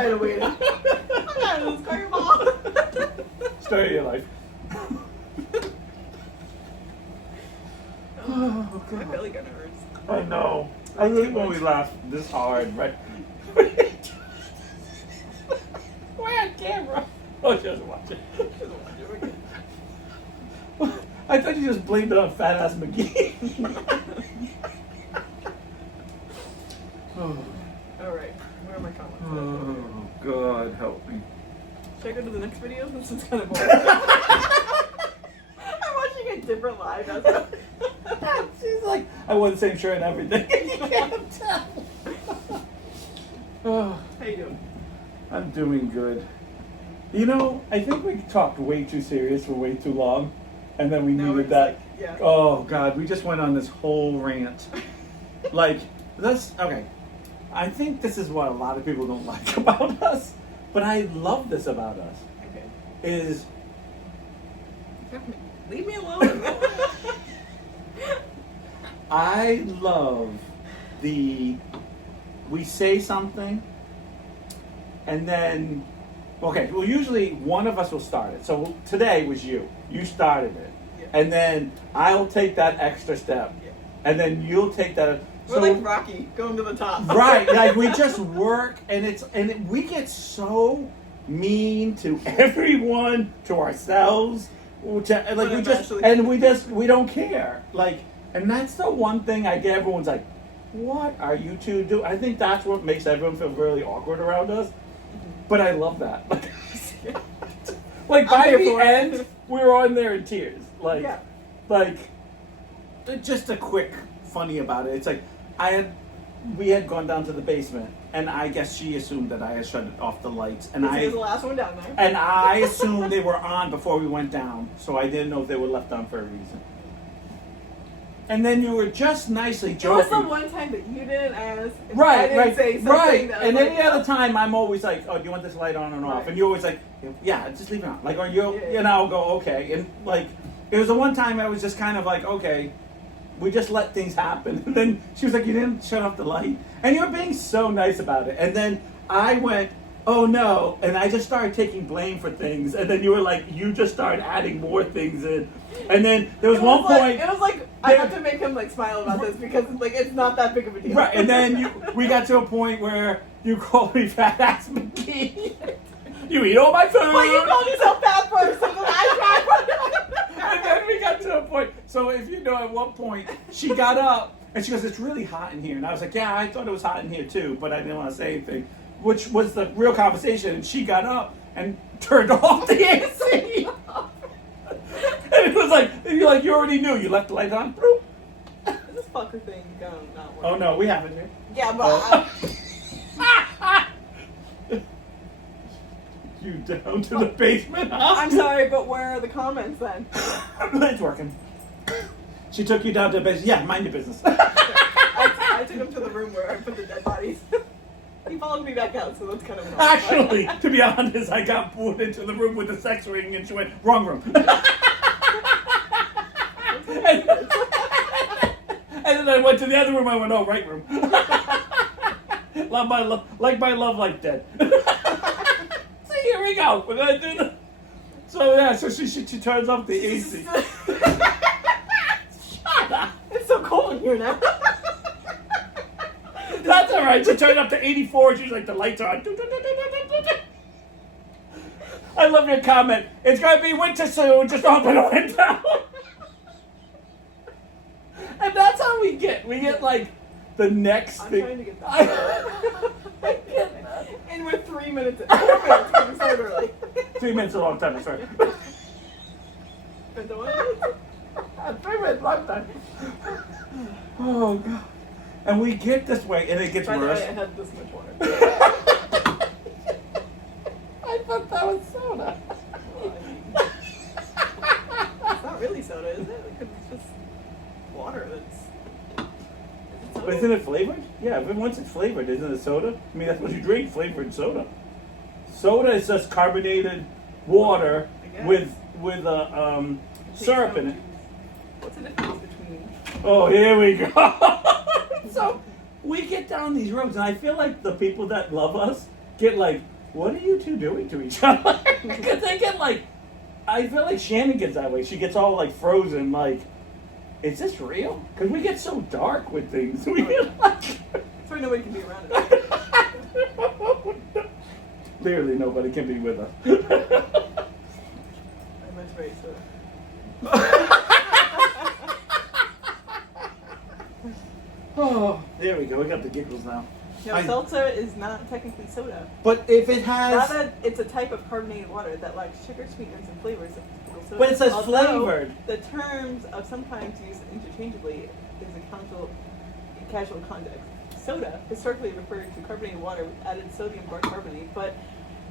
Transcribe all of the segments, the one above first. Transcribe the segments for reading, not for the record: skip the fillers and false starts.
tired of waiting. I'm tired of this. Call your mom. Story of your life. Oh, My God. belly kind of hurts. I know. I hate when we laugh this hard, right? We're on camera. Oh, she doesn't watch it. She doesn't want to do it again. I thought you just blamed it on fat ass McGee. Oh. All right. Where are my comments? Oh, God, help me. Should I go to the next video? This is kind of boring. I'm watching a different live. She's like, I wore the same shirt and everything. You can't tell. Oh, How you doing? I'm doing good. You know, I think we talked way too serious for way too long, and then we No, needed it's that. like, yeah. Oh God, we just went on this whole rant. Like, that's okay. I think this is what a lot of people don't like about us, but I love this about us. Okay. Is Leave me alone. I love we say something, and then, okay, well, usually one of us will start it. So today was you. You started it. Yeah. And then I'll take that extra step. Yeah. And then you'll take that. We're like Rocky, going to the top. Right, like we just work, and we get so mean to everyone, to ourselves, we don't care. Like, and that's the one thing I get. Everyone's like, "What are you two doing?" I think that's what makes everyone feel really awkward around us. But I love that. Like by the end, we were on there in tears. Like, Yeah. like just a quick funny about it. It's like we had gone down to the basement, and I guess she assumed that I had shut off the lights, and He was the last one down there. and I assumed they were on before we went down, so I didn't know if they were left on for a reason. And then you were just nicely It was joking. the one time that you didn't ask. And I Right, didn't right, say something right. that And was any like, other time, I'm always like, "Oh, do you want this light on and off?" Right. And you're always like, "Yeah, just leave it on." Like, or you, Yeah. you know, I'll go, "Okay." And like, it was the one time I was just kind of like, "Okay, we just let things happen." And then she was like, "You didn't shut off the light," and you were being so nice about it. And then I went, "Oh no," and I just started taking blame for things. And then you were like, you just started adding more things in. And then there was one point. It was like I have to make him like smile about this because like it's not that big of a deal. Right, and then we got to a point where you called me fat ass McGee. You eat all my food. Well, you called yourself fat first, and then I And then we got to a point. So if you know, at one point she got up and she goes, "It's really hot in here," and I was like, "Yeah, I thought it was hot in here too," but I didn't want to say anything, which was the real conversation. And she got up and turned off the AC. And it was like, you already knew. You left the light on. Boop. This fucker thing not working. Oh no, we haven't here. Yeah, but You down to the basement, huh? I'm sorry, but where are the comments then? It's working. She took you down to the basement. Yeah, mind your business. I took him to the room where I put the dead bodies. He followed me back out, so that's kind of annoying. Actually, to be honest, I got pulled into the room with the sex ring, and she went, "Wrong room." And then I went to the other room. I went, "Oh, right room." Love my love, like dead. See, here we go. We're gonna do the. So yeah, so she turns off the AC. Shut up. It's so cold in here now. That's all right. She turned up to 84. She's like, "The lights are on." I love your comment. It's gonna be winter soon. Just open a window. And that's how we get. We get like the next I'm thing. trying to get that. And we're 3 minutes in. 4 minutes because we started early. 3 minutes is a long time, I swear. But the one- 3 minutes, long time. Oh god. And we get this way, and it gets By the worse. way, I had this much water. I thought that was soda. It's not really soda, is it? Because it's just water that's... Is it soda? But isn't it flavored? Yeah, but once it's flavored, isn't it soda? I mean, that's what you drink, flavored soda. Soda is just carbonated water I with guess. syrup in it. What's the difference between... Oh, here we go. So we get down these roads, and I feel like the people that love us get like, what are you two doing to each other? Because they get like, I feel like Shannon gets that way. She gets all like frozen, like, is this real? Because we get so dark with things. We get like... That's why nobody can be around it. Clearly nobody can be with us. I meant to raise it. Oh, there we go. We got the giggles now. No, seltzer is not technically soda. But if it has... Rather, it's a type of carbonated water that lacks sugar, sweeteners, and flavors of typical soda. But it says Although flavored. The terms of sometimes used interchangeably is a casual context. Soda historically referred to carbonated water with added sodium bicarbonate, but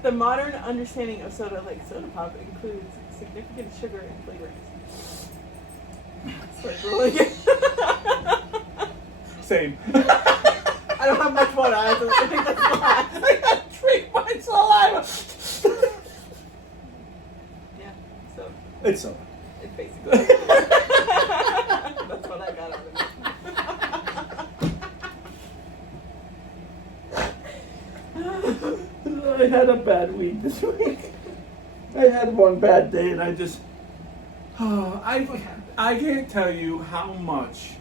the modern understanding of soda, like soda pop, includes significant sugar and flavorings. Start drooling. Same. I don't have much water. I think that's the last. I gotta drink my saliva. Yeah, so. It's soda. It's basically. That's what I got out of it. I had a bad week this week. I had one bad day and I just... I can't tell you how much...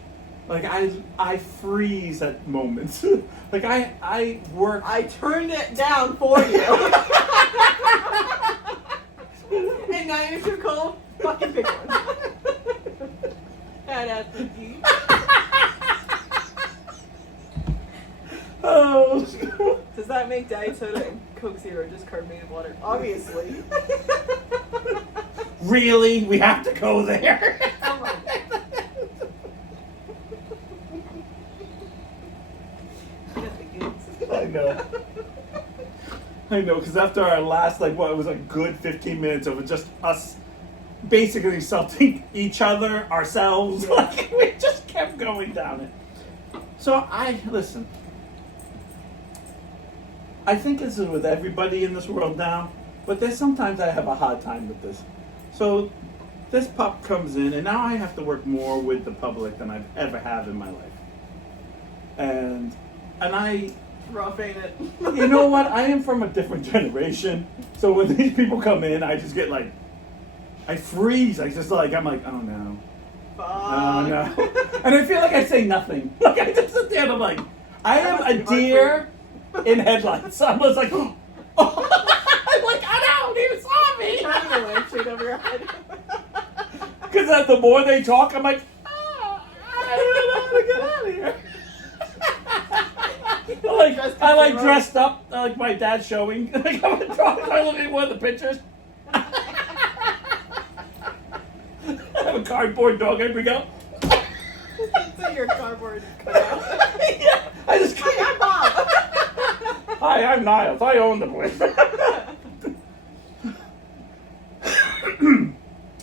Like, I freeze at moments. Like, I work... I turned it down for you. And now you're too cold? Fucking pick one. Badass cookie. Oh. Does that make Diet Soda and Coke Zero just carbonated water? Obviously. Really? We have to go there? Come on. I know. I know, because after our last, like, what, it was a good 15 minutes of just us basically insulting each other, ourselves. Like, we just kept going down it. So, listen. I think this is with everybody in this world now, but there's sometimes I have a hard time with this. So, this pup comes in, and now I have to work more with the public than I've ever had in my life. And I... Rough, ain't it? You know what? I am from a different generation. So when these people come in, I just get like, I freeze. I'm like, oh no. Fuck. Oh no. And I feel like I say nothing. Like I just sit there and I'm like, I am a deer in headlights. I was like, oh. I'm like, oh no, he saw me. Trying to lampshade over your head. Because the more they talk, I'm like, oh, I don't know how to get out of here. I like dressed up like my dad's showing. Like I'm looking at one of the pictures. I have a cardboard dog I bring out. So your cardboard cutout. Yeah, I just. Hi, I'm Bob. Hi, I'm Niles. I own the place.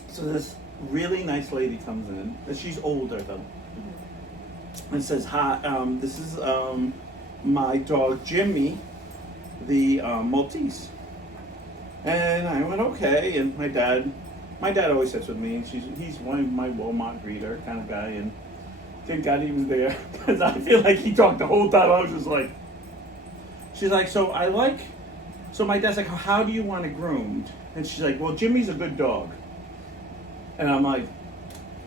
So this really nice lady comes in. She's older though, and says, "Hi, this is my dog Jimmy, the Maltese." And I went, okay. And my dad always sits with me, and he's one of my Walmart greeter kind of guy. And thank God he was there, because I feel like he talked the whole time. I was just like, she's like, so my dad's like, how do you want it groomed? And she's like, well, Jimmy's a good dog. And I'm like,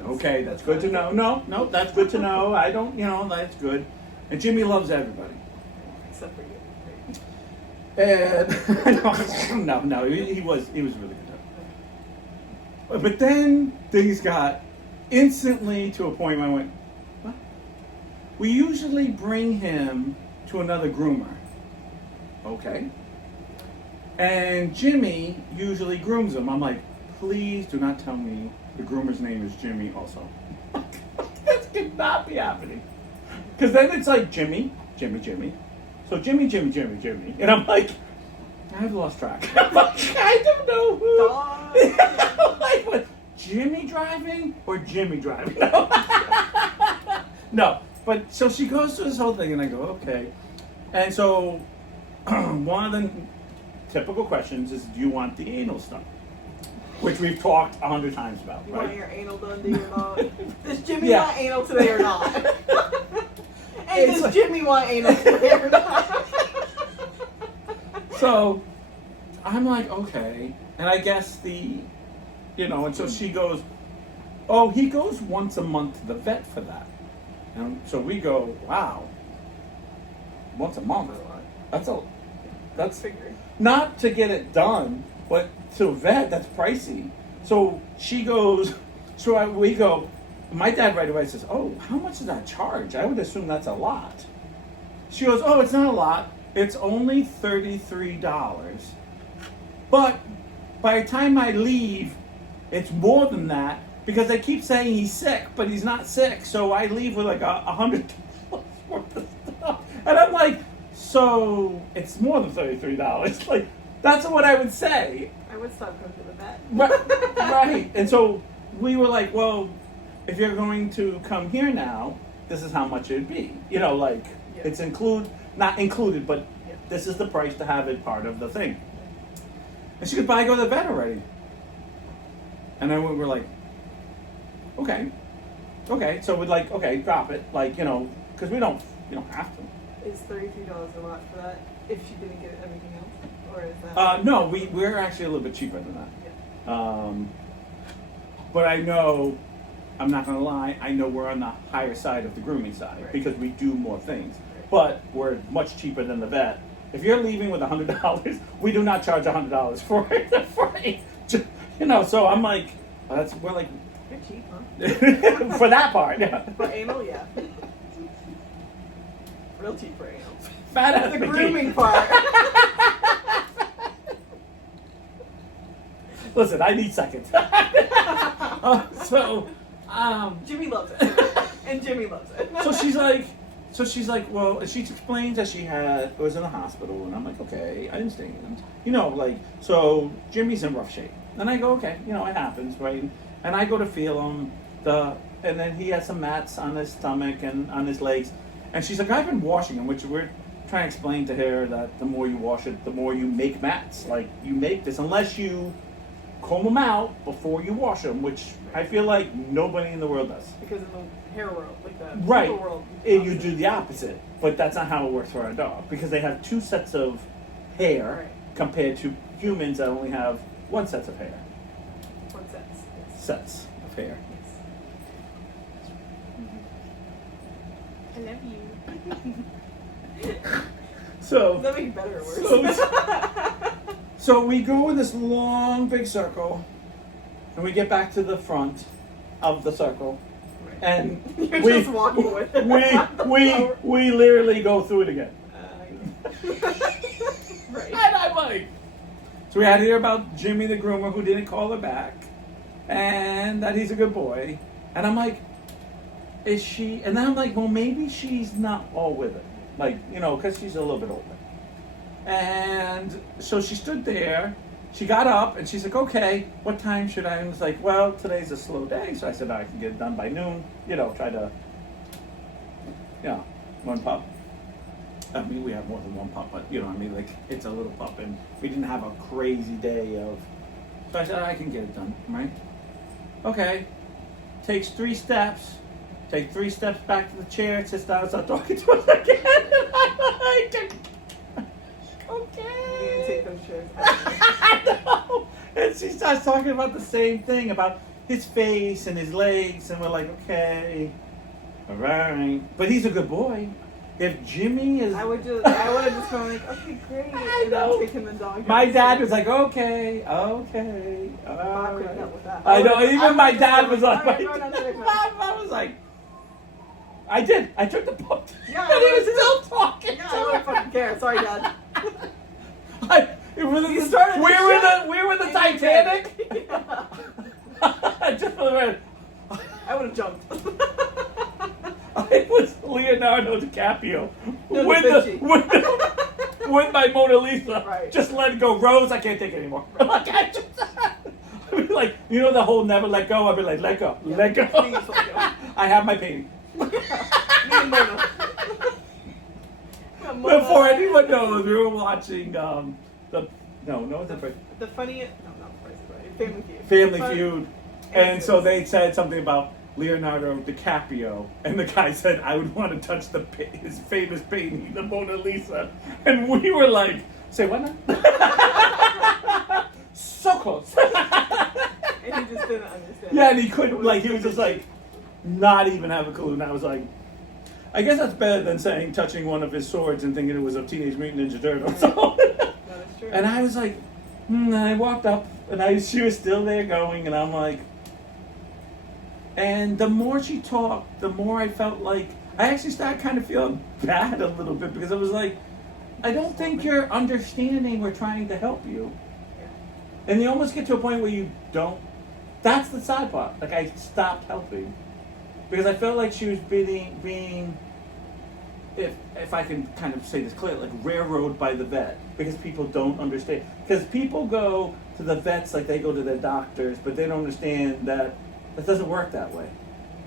okay, that's good to know. No, that's good to know. I don't, that's good. And Jimmy loves everybody. Except for you. And no, he was really good. But then things got instantly to a point where I went, what? We usually bring him to another groomer. Okay. And Jimmy usually grooms him. I'm like, please do not tell me the groomer's name is Jimmy also. This could not be happening. Because then it's like Jimmy. So Jimmy. And I'm like, I've lost track. I'm like, I don't know who. I'm like, what? Jimmy driving or Jimmy driving? No. But so she goes through this whole thing and I go, okay. And so one of the typical questions is, do you want the anal stuff? Which we've talked 100 times about. You right? want your anal done, do you not? Does Jimmy want anal today or not? And does Jimmy want anal today or not? So I'm like, okay. And I guess and so she goes, oh, he goes once a month to the vet for that. And so we go, wow, once a month. That's figuring. Not to get it done, but to a vet, that's pricey. So she goes, we go, my dad right away says, oh, how much does that charge? I would assume that's a lot. She goes, oh, it's not a lot. It's only $33. But by the time I leave, it's more than that because they keep saying he's sick, but he's not sick. So I leave with like $100 worth of stuff. And I'm like, so it's more than $33. Like, that's what I would say. I would stop going to the vet. Right. And so we were like, well, if you're going to come here now, this is how much it'd be. It's not included, but this is the price to have it part of the thing. And she goes, but I go to the vet already. And then we were like, okay. So we'd like, okay, drop it. Because we don't have to. Is $33 a lot for that if she didn't get everything else? Or is that... No, we're actually a little bit cheaper than that. Yeah. But I know, I'm not going to lie, I know we're on the higher side of the grooming side because we do more things. Right. But we're much cheaper than the vet. If you're leaving with $100, we do not charge $100 for it. So I'm like, we're like... You're cheap, huh? For that part, yeah. For anal, yeah. Real cheap for anal. Fat ass The McGee. grooming part. Listen, I need seconds. Jimmy loves it. And Jimmy loves it. So she's like, well, she explains that she was in the hospital, and I'm like, okay, I understand. So Jimmy's in rough shape. And I go, okay, it happens, right? And I go to feel him, and then he has some mats on his stomach and on his legs. And she's like, I've been washing him, which we're trying to explain to her that the more you wash it, the more you make mats. Like, you make this, unless you comb them out before you wash them, which I feel like nobody in the world does. Because in the hair world, like the Right. people world. You do the opposite, but that's not how it works for our dog, because they have two sets of hair compared to humans that only have one set of hair. One sets. Yes. Sets of hair. I love you. So Does that make it better or worse? So we go in this long big circle, and we get back to the front of the circle, and You're we just walking with it. we literally go through it again. Right. And I'm like, so we had to hear about Jimmy the groomer who didn't call her back, and that he's a good boy, and I'm like, is she? And then I'm like, well, maybe she's not all with it, because she's a little bit older. And so she stood there, she got up, and she's like, okay, what time should I? And I was like, well, today's a slow day, so I said I can get it done by noon, try to, one pup. I mean, we have more than one pup, but, it's a little pup, and we didn't have a crazy day of, so I said, I can get it done, right? Okay, takes 3 steps, take 3 steps back to the chair, sits down, and start talking to us again, and I'm like, okay. You didn't take those chairs. I know. And she starts talking about the same thing, about his face and his legs, and we're like, okay, all right. But he's a good boy. If Jimmy is... I would have just gone like, okay, great. I know. And taken the dog. My dad was like, okay, all Couldn't right. help with that. I know, even my dad was like, I I was like, I did. I took the book. Yeah, and he was still talking. Yeah, I wouldn't fucking care. Sorry, Dad. We were You started the Titanic. Yeah. Just for the record, I would have jumped. I was Leonardo DiCaprio No, with Da Vinci. with my Mona Lisa. Right. Just let it go, Rose. I can't take it anymore. Like, I'd be like, the whole never let go. I'd be like, let go, Yeah. let go. Please let go. I have my painting. Me and Mona. Before anyone knows, we were watching the The funniest, no, not the Price is Right, Family Feud. Family Feud, and so they said something about Leonardo DiCaprio, and the guy said, I would want to touch his famous painting, the Mona Lisa, and we were like, Say what now? So close. And he just didn't understand. Yeah, and he couldn't, like, he was just like, not even have a clue. And I was like, I guess that's better than saying touching one of his swords and thinking it was a Teenage Mutant Ninja Turtle. Right. So, No, that's true. and I was like, and I walked up, and she was still there going, and I'm like, and the more she talked, the more I felt like, I actually started kind of feeling bad a little bit, because I was like, I don't think you're understanding we're trying to help you. And you almost get to a point where you don't. That's the sad part. Like, I stopped helping. Because I felt like she was being if I can kind of say this clearly, like railroaded by the vet. Because people don't understand. Because people go to the vets like they go to their doctors, but they don't understand that it doesn't work that way.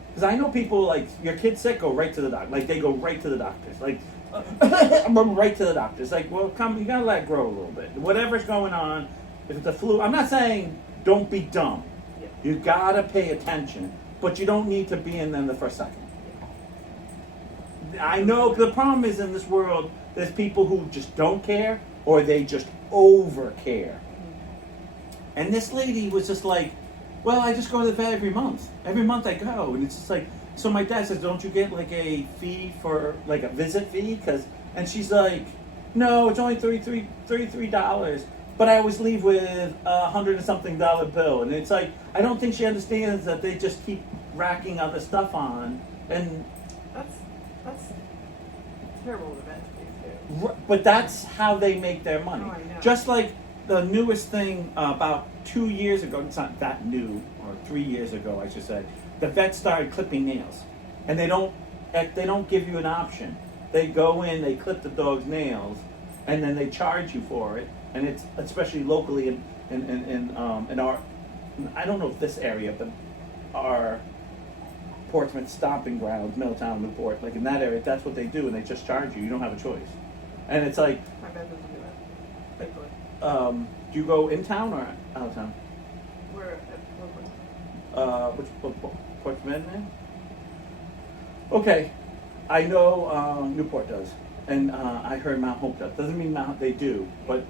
Because I know people, like, your kid's sick, go right to the doctor. Like, they go right to the doctors. Like, I'm right to the doctors. Like, well, come, you gotta let it grow a little bit. Whatever's going on, if it's a flu, I'm not saying don't be dumb. Yeah. You gotta pay attention, but you don't need to be in them the first second. I know the problem is in this world, there's people who just don't care, or they just over care. And this lady was just like, well, I just go to the vet every month. Every month I go, and it's just like, so my dad says, don't you get like a fee for, like a visit fee? And she's like, no, it's only $33, but I always leave with $100 and something bill. And it's like, I don't think she understands that they just keep racking other stuff on. And That's terrible event to do. but that's how they make their money. Oh, I know. Just like the newest thing about 2 years ago, it's not that new, or 3 years ago, I should say, the vet started clipping nails. And they don't give you an option. They go in, they clip the dog's nails, and then they charge you for it. And it's especially locally in our, I don't know if this area, but our Portsmouth stomping grounds, Middletown, Newport, like in that area, that's what they do, and they just charge you. You don't have a choice. And it's like, My dad doesn't do that. Thankfully. do you go in town or out of town? We're at Which Portsmouth, man? Okay, I know Newport does, and I heard Mount Hope does. Doesn't mean they do, but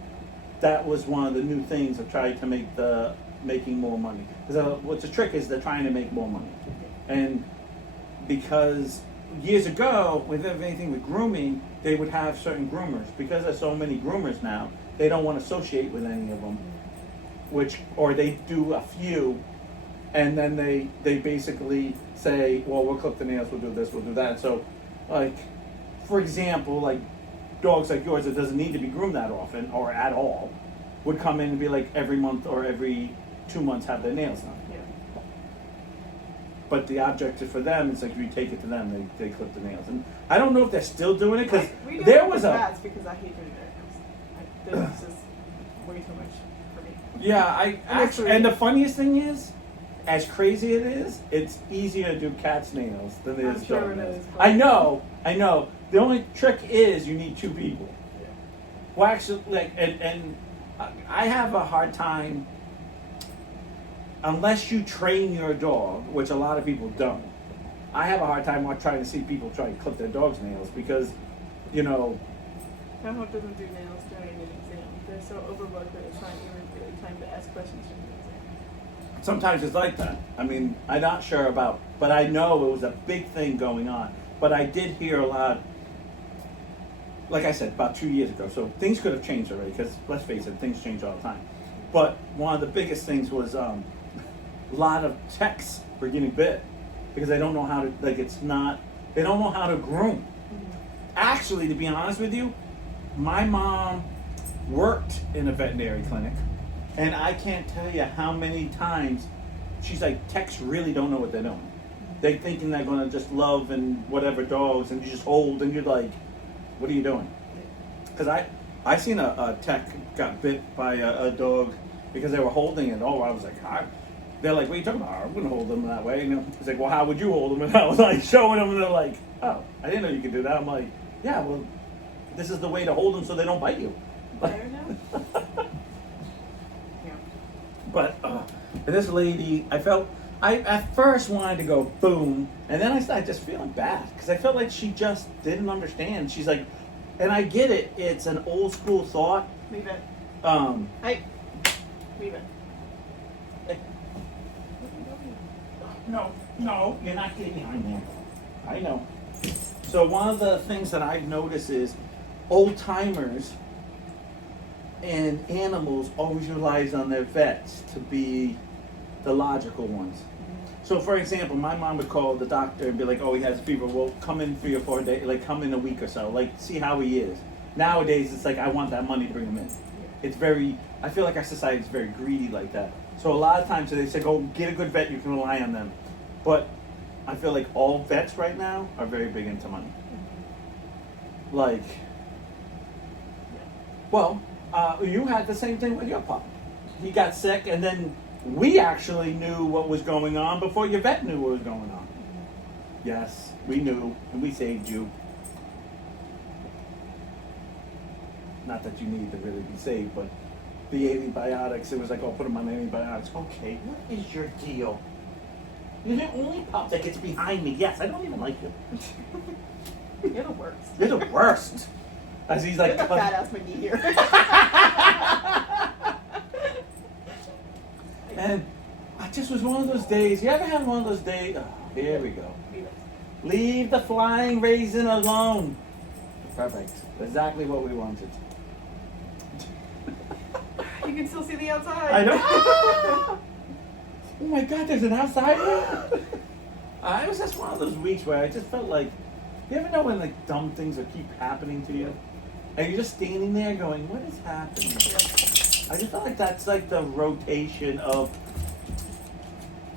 that was one of the new things of trying to make making more money. Because what's the trick is they're trying to make more money, and because years ago, with anything with grooming, they would have certain groomers. Because there's so many groomers now, they don't want to associate with any of them, or they do a few. And then they basically say, well, we'll clip the nails, we'll do this, we'll do that. So, like, for example, like dogs like yours that doesn't need to be groomed that often or at all would come in and be like every month or every 2 months have their nails done. Yeah. But the objective for them is like if you take it to them, they clip the nails. And I don't know if they're still doing it because there was That's because I hate doing their nails. This is just way too much for me. Yeah, and the funniest thing is, as crazy it is, it's easier to do cat's nails than it is dog nails. I know. The only trick is you need two people. Yeah. Well, actually, like, and I have a hard time, unless you train your dog, which a lot of people don't. I have a hard time trying to see people try to clip their dog's nails because, My home doesn't do nails during an exam. They're so overworked that it's not even really time to ask questions from the exam. Sometimes it's like that. I mean, I'm not sure about, but I know it was a big thing going on. But I did hear a lot, like I said, about 2 years ago. So things could have changed already because, let's face it, things change all the time. But one of the biggest things was a lot of techs were getting bit because they don't know how to, they don't know how to groom. Actually, to be honest with you, my mom worked in a veterinary clinic, and I can't tell you how many times she's like, techs really don't know what they're doing. They're thinking they're going to just love and whatever dogs, and you just hold, and you're like, what are you doing? Because I seen a tech got bit by a dog because they were holding it. Oh, I was like, they're like, what are you talking about? I wouldn't hold them that way. And he's like, well, how would you hold them? And I was like showing them, and they're like, oh, I didn't know you could do that. I'm like, yeah, well, this is the way to hold them so they don't bite you. Better now? Yeah. But this lady, I at first wanted to go boom, and then I started just feeling bad because I felt like she just didn't understand. She's like, and I get it. It's an old school thought. Leave it. Hey. Leave it. No, you're not getting behind there. I know. So one of the things that I've noticed is old timers and animals always relies on their vets to be the logical ones. So for example, my mom would call the doctor and be like, oh, he has a fever. Well, come in 3 or 4 days, like come in a week or so, like see how he is. Nowadays, it's like, I want that money to bring him in. It's very, I feel like our society is very greedy like that. So a lot of times they say, go get a good vet, you can rely on them. But I feel like all vets right now are very big into money. Like, well, you had the same thing with your pup. He got sick, and then we actually knew what was going on before your vet knew what was going on. Yes, we knew, and we saved you. Not that you need to really be saved, but the antibiotics, it was like, oh, put him on antibiotics. Okay, what is your deal? You're the only pup that gets behind me. Yes, I don't even like you. You're the worst. You're the worst. As he's like, you're the fat ass McGee here. And it just was one of those days. You ever had one of those days? Oh, here we go. Leave the flying raisin alone. Perfect. Exactly what we wanted. You can still see the outside. I know. Oh my God, there's an outsider. It was just one of those weeks where I just felt like, you ever know when like dumb things will keep happening to you? And you're just standing there going, what is happening? I just felt like that's like the rotation of,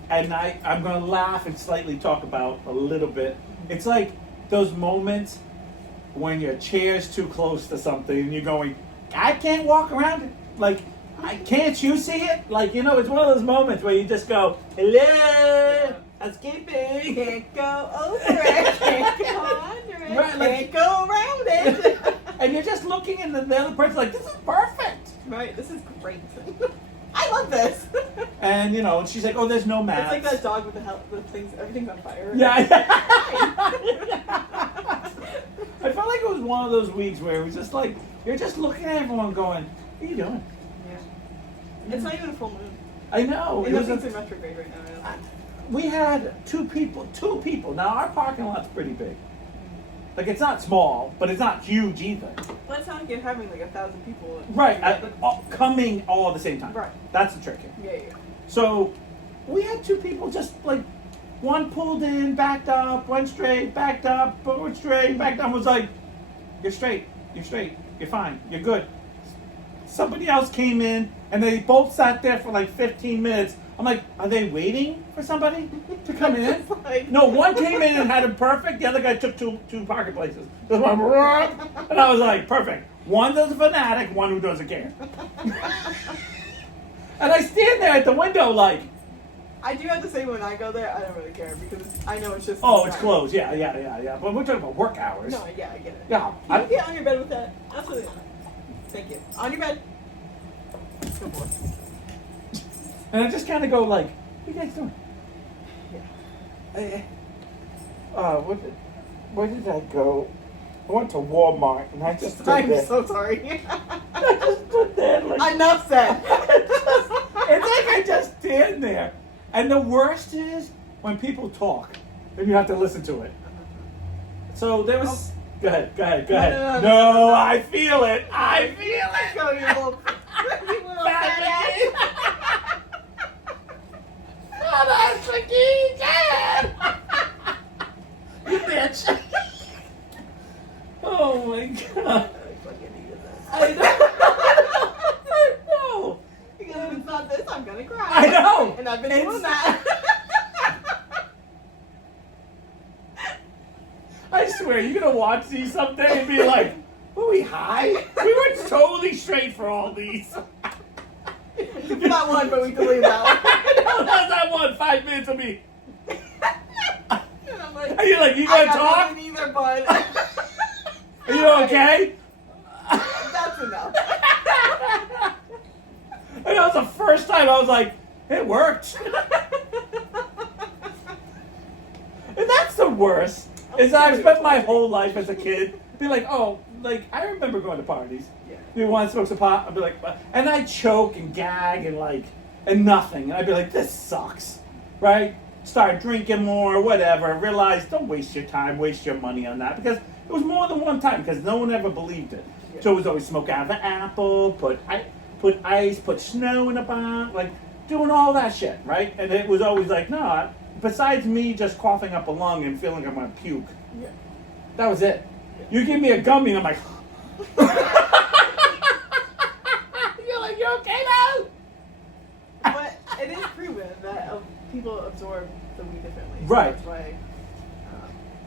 and I'm going to laugh and slightly talk about a little bit. It's like those moments when your chair's too close to something and you're going, I can't walk around it. Like, can't you see it? Like, you know, it's one of those moments where you just go, hello, housekeeping. Can't go over it, can't go under it, Right, like, can't go around it. And you're just looking and the other person's like, this is perfect. Right, this is great. I love this. And, you know, and she's like, oh, there's no mats. It's like that dog with the things, everything's on fire. Yeah. I felt like it was one of those weeks where it was just like, you're just looking at everyone going, what are you doing? Yeah. It's not even a full moon. I know. And nothing's in retrograde right now. We had two people. Now, our parking lot's pretty big. Like, it's not small, but it's not huge either. Well, it's not like you're having like 1,000 people. Right, coming all at the same time. Right. That's the trick here. Yeah. So, we had two people just like, one pulled in, backed up, went straight, backed up, went straight, backed up, was like, you're straight, you're fine, you're good. Somebody else came in, and they both sat there for like 15 minutes. I'm like, are they waiting for somebody to come in? Like, No, one came in and had him perfect. The other guy took two parking places. Just went, and I was like, perfect. One that's a fanatic, one who doesn't care. And I stand there at the window like, I do have to say, when I go there, I don't really care because I know it's just. oh, it's closed. Yeah. But we're talking about work hours. No, yeah, I get it. Yeah. Can you get on your bed with that? Absolutely not. Thank you. On your bed. Good boy. And I just kind of go like, what are you guys doing? Yeah. Where did I go? I went to Walmart and I just stood I'm there. so sorry. I just stood there like. Enough said. It's like I just stand there. And the worst is when people talk and you have to listen to it. So there was. Go ahead. No, I feel it. Go, you little fat You bitch. Oh my God. I know. Because if it's not this, I'm gonna cry. I know. And I've been doing that. I swear, you're gonna watch these someday and be like, were we high? We were totally straight for all these. Not one, but we deleted that one. No, that's not one. 5 minutes of me. And I'm like, Are you like, you gonna talk? nothing either, bud. Are you okay? That's enough. And that was the first time I was like, it worked. And that's the worst. Is I've spent my whole life as a kid be like, oh, like, I remember going to parties. Yeah. You want to smoke some pot? I'd be like, and I'd choke and gag and like, and nothing. And I'd be like, this sucks, right? Start drinking more, whatever. Realize, don't waste your time, waste your money on that, because it was more than one time, because no one ever believed it. Yeah. So it was always smoke out of an apple, put ice, put snow in a bomb, like doing all that shit, right? And it was always like, no, besides me just coughing up a lung and feeling I'm gonna puke, Yeah. that was it. You give me a gummy and I'm like, you're like, you okay now? But it is proven that people absorb the weed differently. So Right. That's why.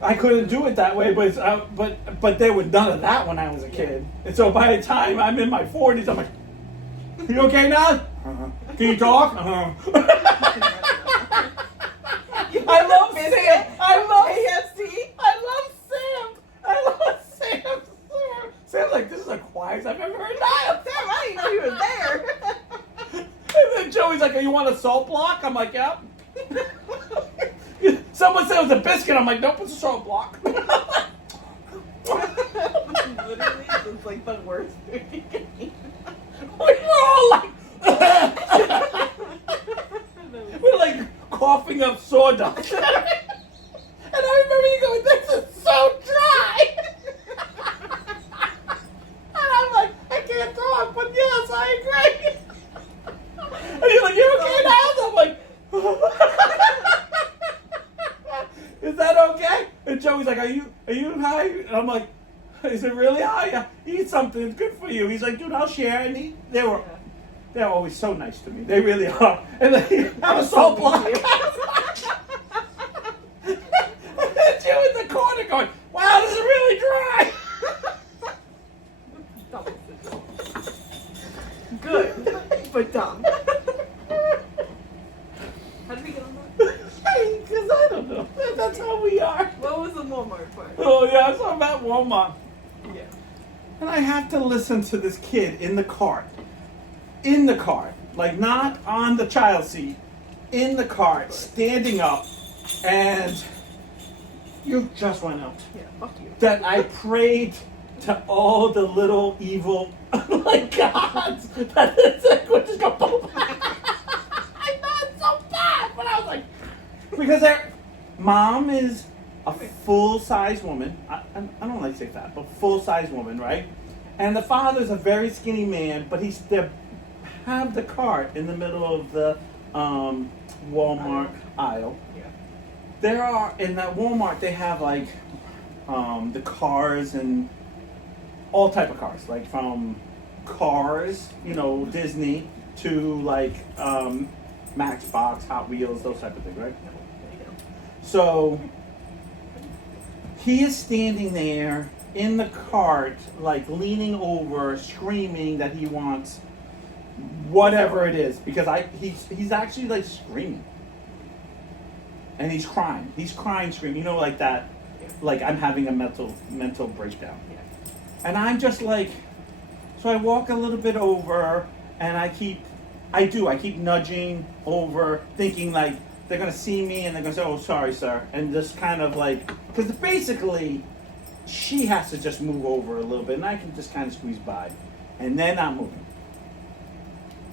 I couldn't do it that way, but there was none of that when I was a kid. And so by the time I'm in my 40s, I'm like, you okay now? Uh-huh. Can you talk? Uh-huh. I love Sam. I love AFC. I love Sam. Sam's like, this is the quietest I've ever heard. Sam, I didn't know you were there. And then Joey's like, oh, you want a salt block? I'm like, yep. Someone said it was a biscuit. I'm like, nope, it's a salt block. Literally, it's like the worst food you can eat. We're all like, we're like coughing up sawdust. And I remember you going, this is so dry. And I'm like, I can't talk, but yes, I agree. And you're like, you okay now? I'm like, is that okay? And Joey's like, are you high? And I'm like, is it really high? Yeah, eat something, it's good for you. He's like, dude, I'll share. And they're always so nice to me. They really are. And they have a salt block. And Joe in the corner going, wow, this is really dry. Good, but dumb. How did we get on that? Because I don't know. That's how we are. What was the Walmart part? Oh, yeah, so I'm at Walmart. Yeah. And I have to listen to this kid in the cart. In the cart. Like, not on the child seat. In the cart, standing up. And you just went out. Yeah, fuck you. That I prayed to all the little evil, like, gods. That this thing would just go boom. I know it's so bad. But I was like, because mom is a full-size woman. I don't like to say fat, but full-size woman, right? And the father's a very skinny man, but they have the cart in the middle of the Walmart aisle. Yeah. There are, in that Walmart, they have like the cars and all type of cars, like from Cars, Disney, to like Matchbox, Hot Wheels, those type of things, right? So he is standing there in the cart, like leaning over, screaming that he wants whatever it is, because he's actually like screaming, and he's crying, screaming, like that, like I'm having a mental breakdown, and I'm just like, so I walk a little bit over, and I keep nudging over, thinking like they're gonna see me and they're gonna say, "Oh, sorry, sir," and just kind of like, because basically she has to just move over a little bit, and I can just kind of squeeze by, and they're not moving,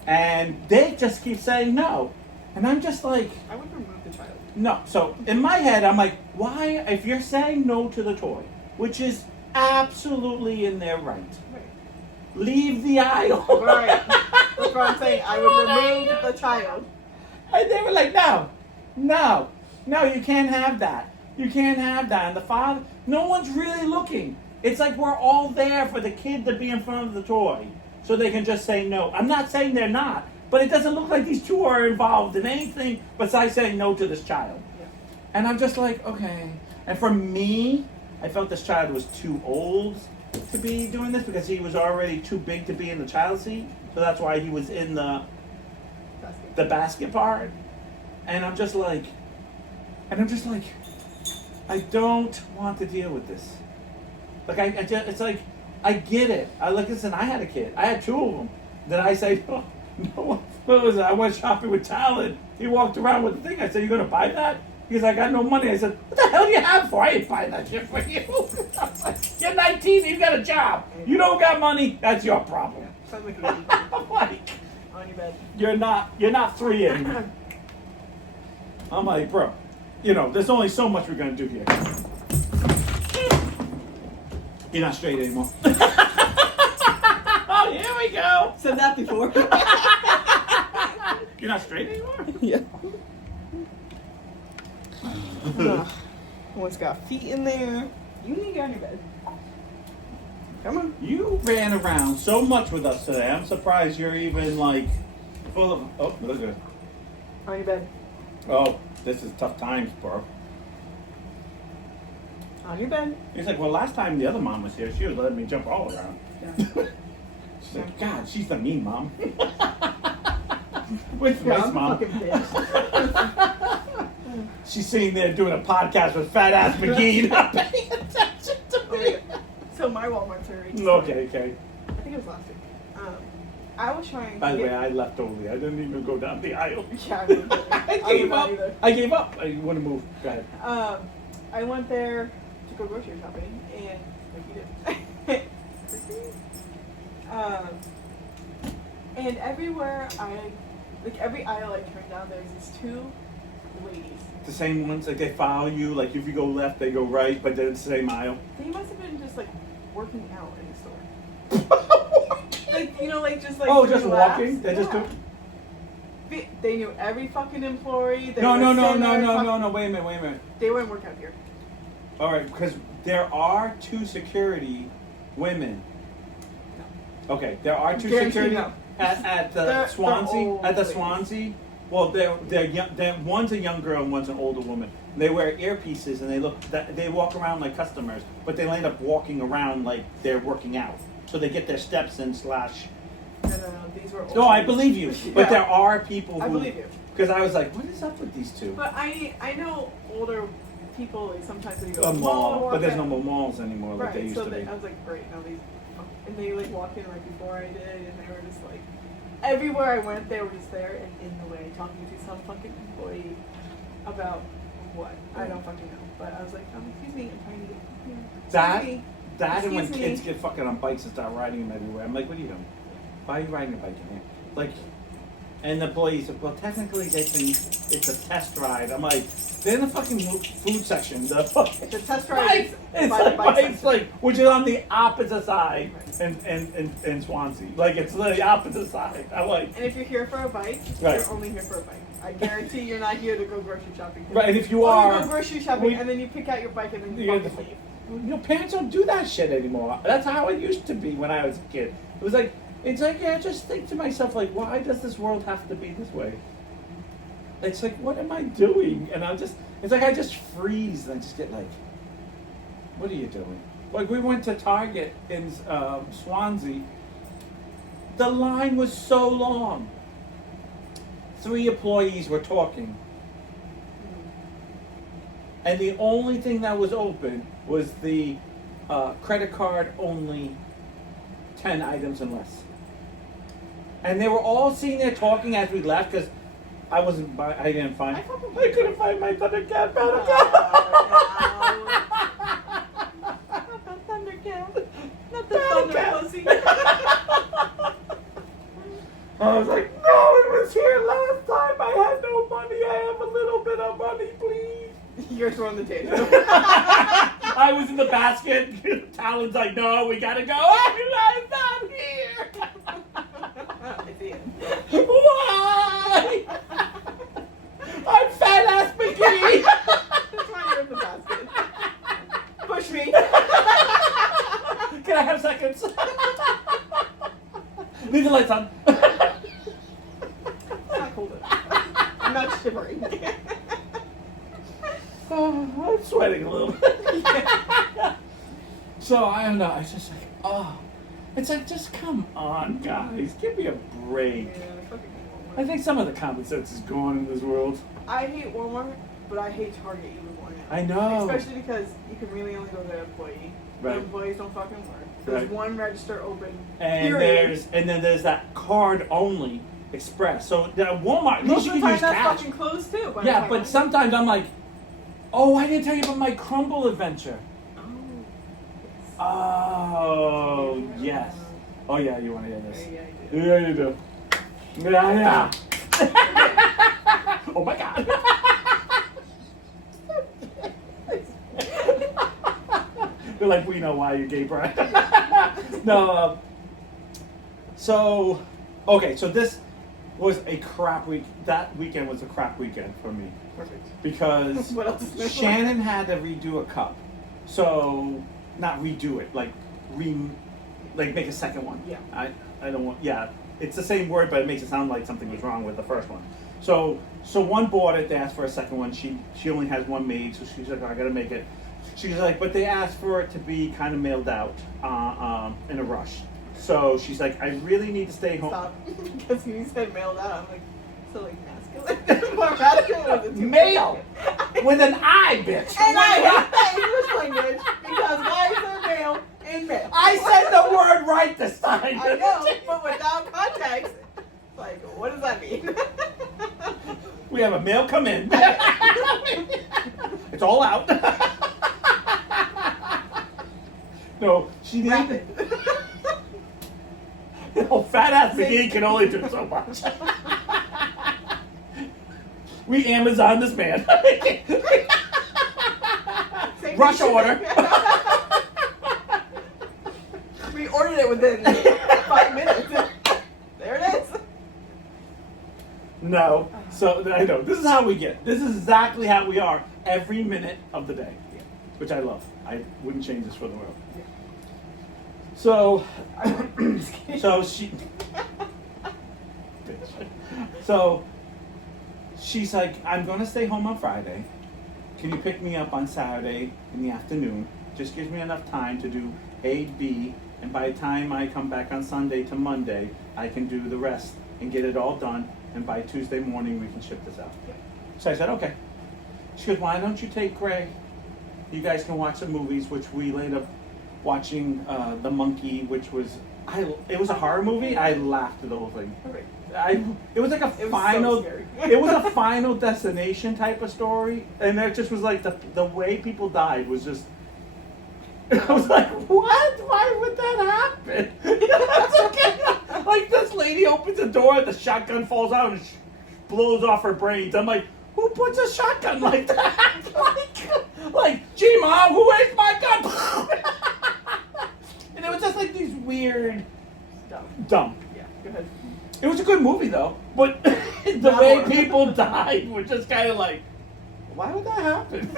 and they just keep saying no, and I'm just like, I would remove the child. no. So in my head, I'm like, why? If you're saying no to the toy, which is absolutely in their right, leave the aisle. Right. That's what I'm saying. I would remove the child. And they were like, no, you can't have that. You can't have that. And the father, no one's really looking. It's like we're all there for the kid to be in front of the toy, so they can just say no. I'm not saying they're not, but it doesn't look like these two are involved in anything besides saying no to this child. Yeah. And I'm just like, okay. And for me, I felt this child was too old to be doing this, because he was already too big to be in the child seat. So that's why he was in the basket part. And I'm just like, I don't want to deal with this. Like, it's like, I get it. Listen, I had a kid. I had two of them. Did I say, no, what was it? I went shopping with Talon. He walked around with the thing. I said, you going to buy that? Because I got no money. I said, what the hell do you have for? I ain't buying that shit for you. I was like, You're 19 and you got a job. You don't got money, that's your problem. Yeah, sounds like a I'm like, on your bed. you're not 3 anymore. I'm like, bro, there's only so much we're gonna do here. You're not straight anymore. Oh, here we go. Said that before. You're not straight anymore? Yeah. One's got feet in there. You need to get on your bed. Come on. You ran around so much with us today. I'm surprised you're even like full of. Oh, look at it. On your bed. Oh, this is tough times, bro. On your bed. He's like, well, last time the other mom was here, she was letting me jump all around. Yeah. She's like, God, she's the mean mom. Where's the nice mom? Fucking bitch. She's sitting there doing a podcast with fat ass McGee, not paying attention to me. So my Walmart's already. Okay. I think it was last week. I was trying. By the way, I left early. I didn't even go down the aisle. Yeah, I didn't either. I gave up. I want to move. Go ahead. I went there to go grocery shopping, and like you did. And everywhere every aisle I turned down, there's these two ladies. The same ones, like they follow you. Like if you go left, they go right, but they're the same aisle. They must have been just like working out in the store. Just like. Oh, just relaxed. walking. They just do. They knew every fucking employee. No. Wait a minute. They wouldn't work out here. All right, because there are 2 security women. No. Okay, there are 2 Guaranteed security no. at the They're Swansea. old At the ladies. Swansea. Well, they're young. One's a young girl and one's an older woman. They wear earpieces and they walk around like customers, but they end up walking around like they're working out. So they get their steps in / No, these were. No, I believe you. But Yeah. there are people who. I believe you. Because I was like, what is up with these 2? But I know older people, like sometimes they go A to the mall, but there's no walk more malls anymore like right, they used so to be. I was like, great, now these, and they like walked in right before I did, and they were just like, everywhere I went, they were just there and in the way, talking to some fucking employee about what? I don't fucking know. But I was like, excuse me, I'm trying to get here. That and when Excuse kids me. get fucking on bikes and start riding them everywhere. I'm like, what are you doing? Why are you riding a bike in here? Like, and the employees said, well, technically it's a test ride. I'm like, they're in the fucking food section. The test ride it's by the like, bike it's section. like, which is on the opposite side Right. in Swansea. Like, it's the opposite side. I'm like, And if you're here for a bike, Right. you're only here for a bike. I guarantee you're not here to go grocery shopping. right, and if you Or are, you go grocery shopping we- and then you pick out your bike and then you Yeah, fucking leave. parents don't do that shit anymore. That's how it used to be when I was a kid. It's like, I just think to myself, like, why does this world have to be this way? It's like, what am I doing? And it's like I just freeze and I just get like, what are you doing? Like, we went to Target in Swansea. The line was so long. 3 employees were talking. And the only thing that was open was the credit card only 10 items and less. And they were all sitting there talking as we left because I couldn't find my Thundercat battle Not Thundercat. Not the Battle Thunder Cat. Pussy. I was like, no, it was here last time. I had no money. I have a little bit of money, please. You're throwing the table. I was in the basket. Talon's like, no, we gotta go. I'm not here. It's Ian. Why? I'm fat ass McGee. That's why you're in the basket. Push me. Can I have seconds? Leave the lights on. It's not cold enough. I'm not shivering. Oh, I'm sweating a little bit. So I don't know. It's just like, oh, it's like, just come on, guys, give me a break. Yeah, I fucking hate I Walmart. think some of the common sense is gone in this world. I hate Walmart, but I hate Target even more now. I know. Especially because you can really only go to their employee. Right. The employees don't fucking work. There's Right. one register open. And period. then there's that card only express. So the Walmart, at least Most you of the can time use that's cash. fucking closed too. But Yeah, I'm but like, sometimes I'm like, oh, I didn't tell you about my crumble adventure. oh, yes. Oh, yes. Oh, yeah, you want to hear this? Yeah, I do. Yeah, you do. Yeah. Oh, my God. They're like, we know why you gay pride. No. So, okay, so this was a crap week. That weekend was a crap weekend for me. Perfect. Because What else is there? Shannon had to redo a cup. So, not redo it, like make a second one. Yeah. I don't want, yeah, it's the same word, but it makes it sound like something was wrong with the first one. So one bought it, they asked for a second one. She only has one made, so she's like, oh, I gotta make it. She's like, but they asked for it to be kind of mailed out in a rush. So she's like, I really need to stay home. Stop. Because you said mailed out. I'm like, so like masculine? More masculine or the two? Male! With an I, bitch! And I hate that English language because guys are male and male. I said the word right this time! I know, but without context, like, what does that mean? We have a male come in. It's all out. No, she didn't. No, fat ass McGee can only do so much. We Amazon this man. Rush order. We ordered it within 5 minutes. There it is. No, so I know this is how we get. This is exactly how we are every minute of the day, which I love. I wouldn't change this for the world. So, so she, so she's like, I'm gonna stay home on Friday. Can you pick me up on Saturday in the afternoon? Just gives me enough time to do A, B, and by the time I come back on Sunday to Monday, I can do the rest and get it all done. And by Tuesday morning, we can ship this out. So I said, okay. She goes, why don't you take Gray? You guys can watch the movies, which we ended up watching The Monkey, which was, it was a horror movie. I laughed at the whole thing. It was like a final, it was a Final Destination type of story. And it just was like the way people died was just, I was like, what? Why would that happen? Like this lady opens the door, the shotgun falls out and blows off her brains. I'm like, who puts a shotgun like that? like, gee, Mom, who is my gun? And it was just like these weird, dumb. Yeah, go ahead. It was a good movie though, but the way people died was just kind of like, why would that happen?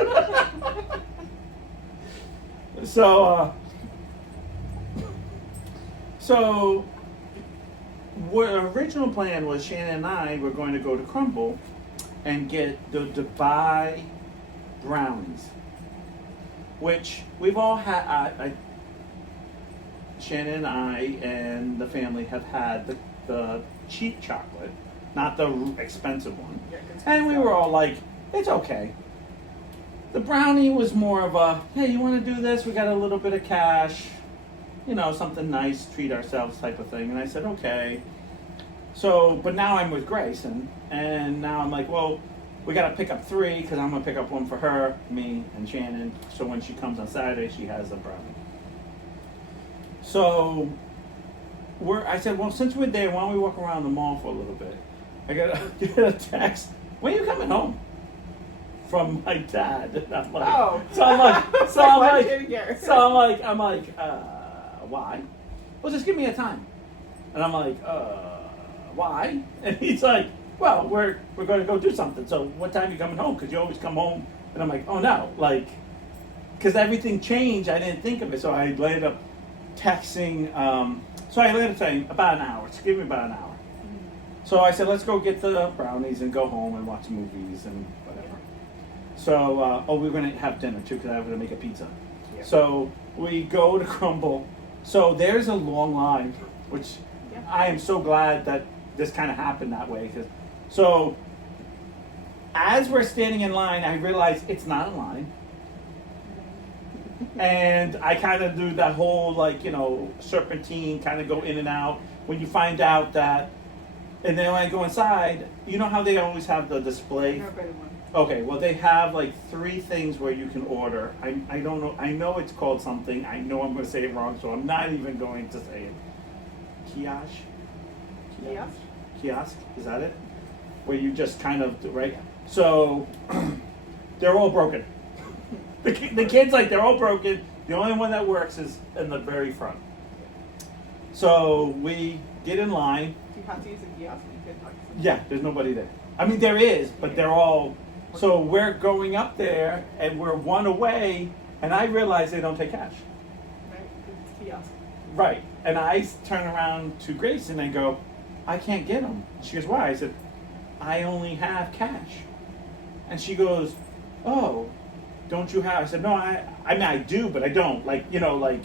So what original plan was Shannon and I were going to go to Crumble and get the Dubai brownies, which we've all had. Shannon and I and the family have had the cheap chocolate, not the expensive one. Yeah, and we were all like, it's okay. The brownie was more of a, hey, you want to do this? We got a little bit of cash, you know, something nice, treat ourselves type of thing. And I said, okay. So, but now I'm with Grayson, and now I'm like, well, we got to pick up 3 because I'm going to pick up one for her, me, and Shannon. So when she comes on Saturday, she has a brownie. So I said, well, since we're there, why don't we walk around the mall for a little bit? I get a text. When are you coming home? From my dad. And I'm like, oh. I'm like, why? Well, just give me a time. And I'm like, why? And he's like, well, we're going to go do something. So what time are you coming home? Because you always come home. And I'm like, oh no, like, because everything changed. I didn't think of it. So I ended up texting. So I ended up saying about an hour. So give me about an hour. So I said, let's go get the brownies and go home and watch movies and whatever. So, we're going to have dinner too because I was going to make a pizza. Yeah. So we go to Crumble. So there's a long line, which I am so glad that this kind of happened that way. So as we're standing in line, I realize it's not a line. And I kind of do that whole, like, you know, serpentine, kind of go in and out. When you find out that, and then when I go inside, you know how they always have the display? Okay, well they have like 3 things where you can order. I don't know. I know it's called something. I know I'm going to say it wrong, so I'm not even going to say it. Kiosk. Kiosk? Kiosk. Is that it? Where you just kind of right. So they're all broken. The kids like they're all broken. The only one that works is in the very front. So we get in line. Do you have to use a kiosk? You can talk to someone. Yeah, there's nobody there. I mean, there is, but they're all. So we're going up there, and we're one away, and I realize they don't take cash. Right? 'Cause it's kiosk. Right. And I turn around to Grace and I go, I can't get them. She goes, why? I said, I only have cash. And she goes, oh, don't you have? I said, no, I mean, I do, but I don't. Like, you know, like,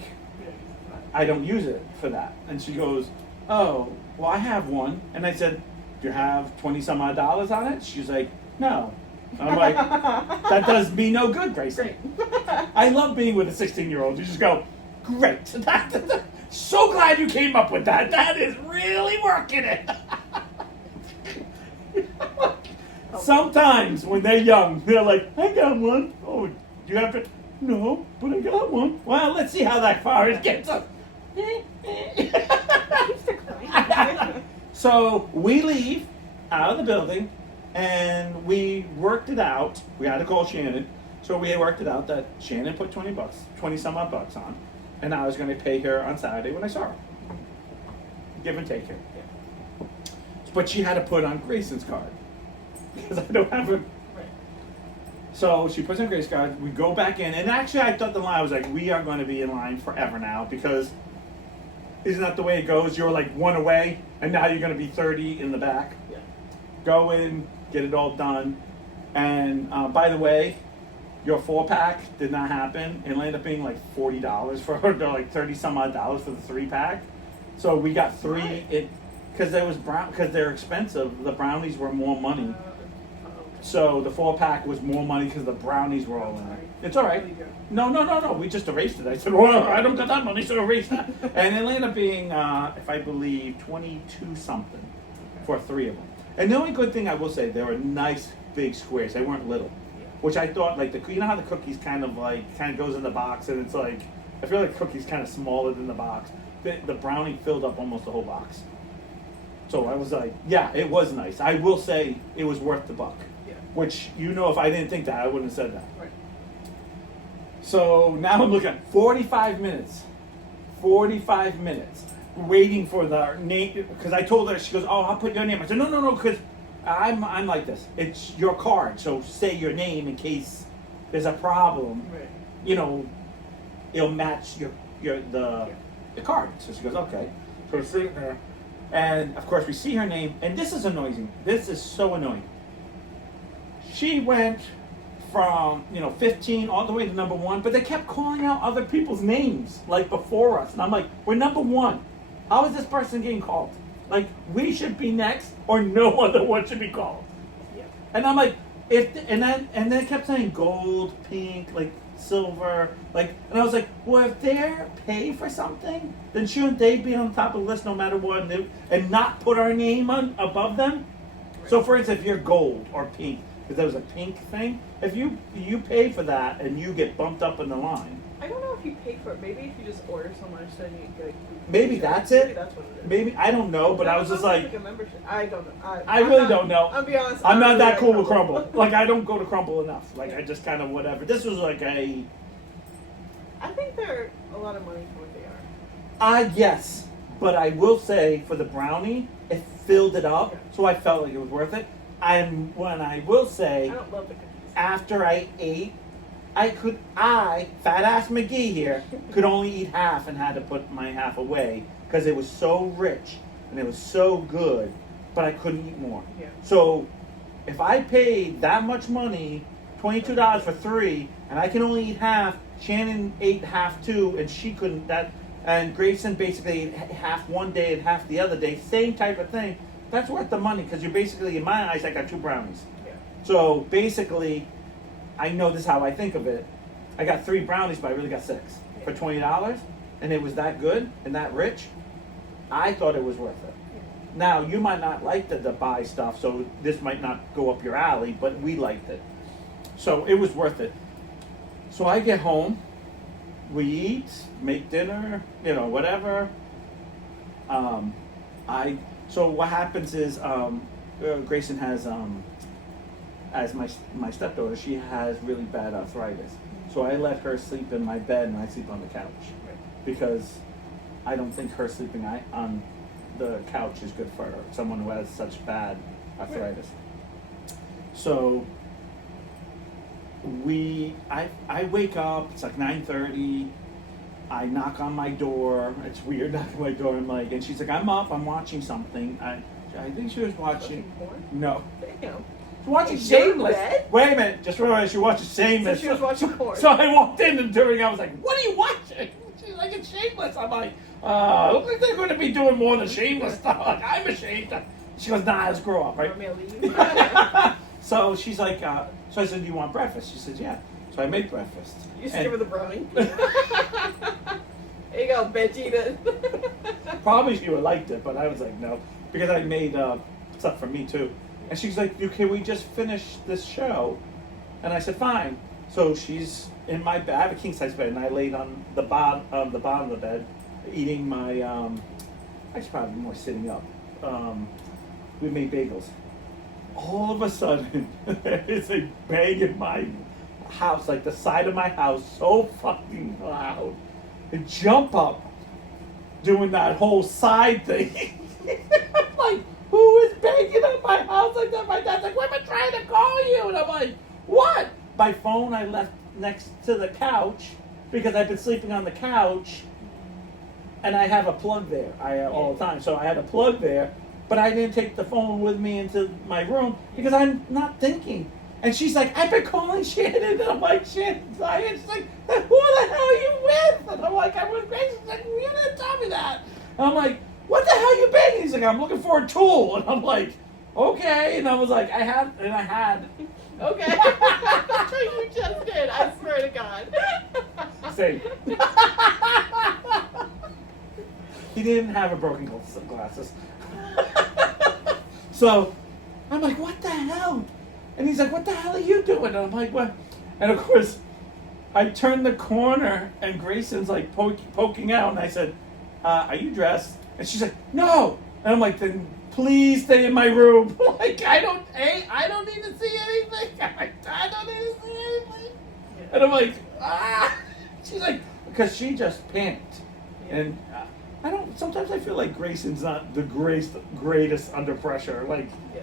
I don't use it for that. And she goes, oh, well, I have one. And I said, do you have 20 some odd dollars on it? She's like, no. And I'm like, that does me no good, Grace. Great. I love being with a 16-year-old. You just go, great. So glad you came up with that. That is really working it. Sometimes when they're young, they're like, I got one. Oh, you have to? No, but I got one. Well, let's see how that far it gets us. So we leave out of the building, and we worked it out. We had to call Shannon. So we had worked it out that Shannon put 20 some odd bucks on, and I was going to pay her on Saturday when I saw her. Give and take her. Yeah. But she had to put on Grayson's card because I don't have a. Right. So she puts on Grace's card. We go back in, and actually I thought the line was like, we are going to be in line forever now because isn't that the way it goes? You're like one away, and now you're going to be 30 in the back. Yeah. Go in, get it all done, and by the way, your 4-pack did not happen. It ended up being like $40 for her, like 30 some odd dollars for the 3-pack. So we got 3. It because there was because they're expensive. The brownies were more money. Okay. So the 4-pack was more money because the brownies were all in it. It's all right. No. We just erased it. I said, well, I don't got that money, so erase that. And it ended up being, if I believe, 22 something for 3 of them. And the only good thing I will say, they were nice big squares. They weren't little. Which I thought, like, you know how the cookies kind of goes in the box, and it's like, I feel like the cookie's kind of smaller than the box. The brownie filled up almost the whole box. So I was like, yeah, it was nice. I will say it was worth the buck. Yeah. Which, if I didn't think that, I wouldn't have said that. Right. So now I'm looking at 45 minutes. 45 minutes. Waiting for the name, because I told her, she goes, oh, I'll put your name. I said, no, because I'm like this. It's your card, so say your name in case there's a problem. Right. It'll match the card. So she goes, okay. So we're sitting there, and of course we see her name, and this is annoying. This is so annoying. She went from 15 all the way to number 1, but they kept calling out other people's names like before us, and I'm like, we're number 1. How is this person getting called? Like, we should be next, or no other one should be called. Yeah. And I'm like, and then it kept saying gold, pink, like silver, like, and I was like, well, if they're paid for something, then shouldn't they be on top of the list no matter what, and not put our name on above them? Right. So, for instance, if you're gold or pink, because there was a pink thing, if you pay for that and you get bumped up in the line. I don't know if you pay for it. Maybe if you just order so much, then you like. Maybe that's it. Maybe that's what it is. Maybe I don't know, but I was just like a membership. I don't know. I really don't know. I'll be honest. I'm not that cool with Crumble. Crumble. Like, I don't go to Crumble enough. Like, I just kind of whatever. This was like I think they're a lot of money for what they are. Yes, but I will say for the brownie, it filled it up, so I felt like it was worth it. When I will say, I don't love the cookies. After I ate, fat ass McGee here, could only eat half and had to put my half away because it was so rich and it was so good, but I couldn't eat more. Yeah. So if I paid that much money, $22 for 3, and I can only eat half, Shannon ate half too, and she couldn't, and Grayson basically ate half one day and half the other day, same type of thing. That's worth the money because you're basically, in my eyes, I got 2 brownies. Yeah. So basically, I know this is how I think of it. I got 3 brownies, but I really got 6 for $20, and it was that good and that rich. I thought it was worth it. Yeah. Now you might not like the buy stuff, so this might not go up your alley, but we liked it. So it was worth it. So I get home, we eat, make dinner, whatever. So what happens is Grayson has as my stepdaughter, she has really bad arthritis. So I let her sleep in my bed and I sleep on the couch because I don't think her sleeping on the couch is good for her, someone who has such bad arthritis. So I wake up, it's like 9:30, I knock on my door, it's weird knocking on my door, and she's like, I'm up, I'm watching something. I think she was watching porn? No. Damn. She's watching In your Shameless. bed? Wait a minute, just realized she watches Shameless. So she was watching porn. So I walked in and I was like, what are you watching? She's like, it's Shameless. I'm like, look like they're going to be doing more than Shameless stuff. Like, I'm ashamed. She goes, nah, let's grow up, right? So she's like, so I said, do you want breakfast? She said, yeah. So I made breakfast. You just give her the brownie. There you go, bitch, eat it. Probably she would have liked it, but I was like, no. Because I made stuff for me too. And she's like, can we just finish this show? And I said, fine. So she's in my bed. I have a king size bed, and I laid on the bottom of the bed, eating my. Actually, probably more sitting up. We made bagels. All of a sudden, there is a bang in my house, like the side of my house, so fucking loud. And jump up, doing that whole side thing. I'm like, who is banging on my house like that? My dad's like, we've been trying to call you. And I'm like, what? My phone I left next to the couch because I've been sleeping on the couch and I have a plug there all the time. So I had a plug there, but I didn't take the phone with me into my room because I'm not thinking. And she's like, I've been calling Shannon. And I'm like, Shannon's lying. She's like, who the hell are you with? And I'm like, I'm with Grace. She's like, you didn't tell me that. And I'm like, what the hell are you banging? He's like, I'm looking for a tool. And I'm like, okay. And I was like, I had. Okay. That's what you just did, I swear to God. Same. He didn't have a broken glasses. So I'm like, what the hell? And he's like, what the hell are you doing? And I'm like, what? And of course, I turned the corner and Grayson's like poking out. And I said, are you dressed? And she's like, no. And I'm like, then please stay in my room. Like, I don't need to see anything. I'm like, I don't need to see anything. Yeah. And I'm like, She's like, because she just panicked. Yeah. And sometimes I feel like Grayson's not the greatest under pressure. Like, yeah.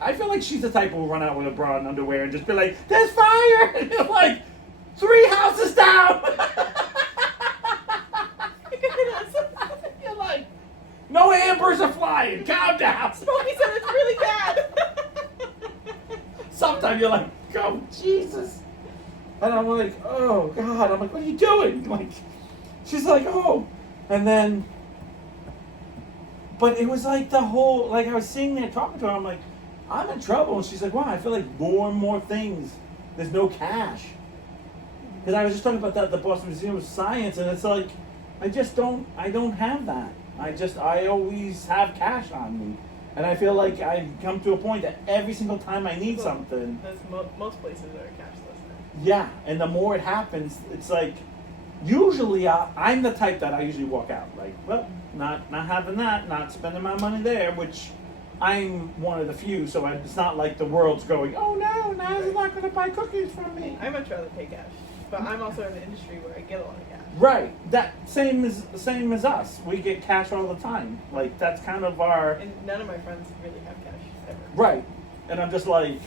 I feel like she's the type who will run out with a bra and underwear and just be like, there's fire! And you're like, 3 houses down! You're like, no ambers are flying, calm down! Smokey said it's really bad! Sometimes you're like, oh, Jesus! And I'm like, oh, God. I'm like, what are you doing? Like, she's like, oh. And then, but it was like the whole, like I was sitting there talking to her, I'm like, I'm in trouble. And she's like, wow, I feel like more and more things, there's no cash. Because I was just talking about that at the Boston Museum of Science, and it's like, I don't have that. I always have cash on me. And I feel like I've come to a point that every single time I need something. Most places are cashless now. Yeah, and the more it happens, it's like, usually, I'm the type that I usually walk out. Like, well, not having that, not spending my money there, which I'm one of the few, so it's not like the world's going, oh no, now he's not going to buy cookies from me. I'd much rather pay cash, but I'm also in an industry where I get a lot of cash. Right, that same as us. We get cash all the time. Like, that's kind of our... And none of my friends really have cash, ever. Right, and I'm just like,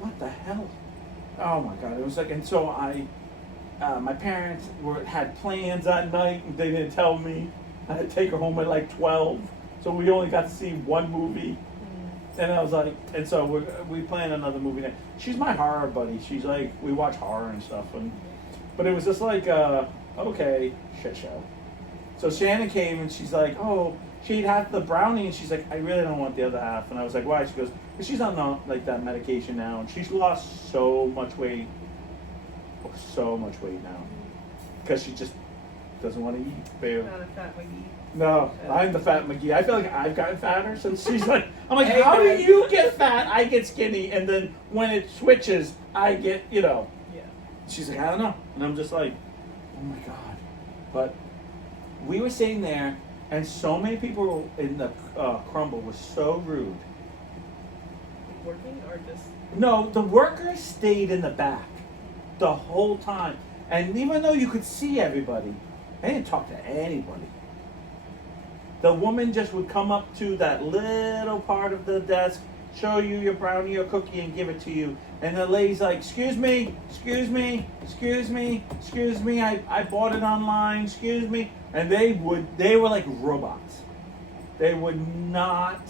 what the hell? Oh my God, it was like, and so my parents had plans that night, and they didn't tell me. I had to take her home at like 12, so we only got to see one movie. And I was like, and so we planned another movie night. She's my horror buddy. She's like, we watch horror and stuff, but it was just like, okay, shit show. So Shannon came and she's like, oh, she ate half the brownie, and she's like, I really don't want the other half. And I was like, why? She goes, well, she's on that medication now, and she's lost so much weight now because she just doesn't want to eat. Not a fat lady. No, I'm the fat McGee. I feel like I've gotten fatter since she's like, I'm like, Hey, how do guys. you get fat? I get skinny, and then when it switches, I get, Yeah. She's like, I don't know, and I'm just like, oh my god. But we were sitting there, and so many people in the crumble were so rude. Working or just? No, the workers stayed in the back the whole time, and even though you could see everybody, they didn't talk to anybody. The woman just would come up to that little part of the desk, show you your brownie or cookie, and give it to you. And the lady's like, excuse me, I bought it online, excuse me. And they were like robots. They would not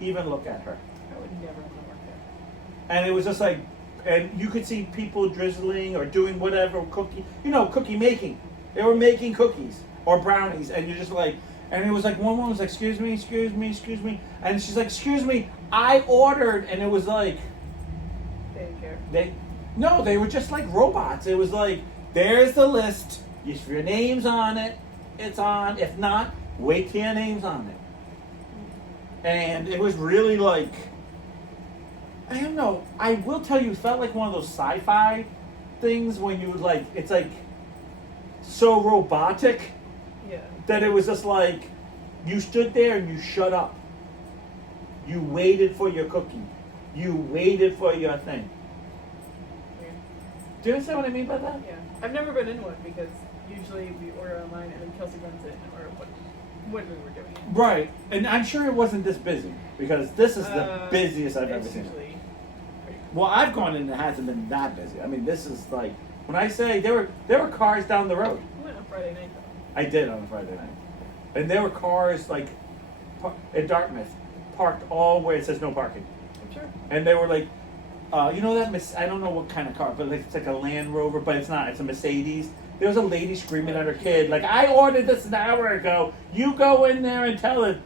even look at her. I would never want to work there. And it was just like, and you could see people drizzling or doing whatever, cookie making. They were making cookies or brownies, and you're just like, and it was like, one woman was like, excuse me. And she's like, excuse me, I ordered, and it was like, They didn't care. they were just like robots. It was like, there's the list. If your name's on it, it's on. If not, wait till your name's on it. And it was really like, I don't know. I will tell you, it felt like one of those sci-fi things when you like, it's like so robotic Yeah. that it was just like, you stood there and you shut up. You waited for your cookie. You waited for your thing. Weird. Do you understand what I mean by that? Yeah. I've never been in one because usually we order online and then Kelsey runs it or when we were doing it. Right. And I'm sure it wasn't this busy because this is the busiest I've ever It's seen it. usually Well, I've gone in and it hasn't been that busy. I mean, this is like, when I say there were cars down the road. we went on Friday night though. I did on a Friday night. And there were cars like in Dartmouth parked all where it says no parking. I'm sure. And they were like, I don't know what kind of car, but it's like a Land Rover, but it's not. It's a Mercedes. There was a lady screaming at her kid, like, I ordered this an hour ago. You go in there and tell it.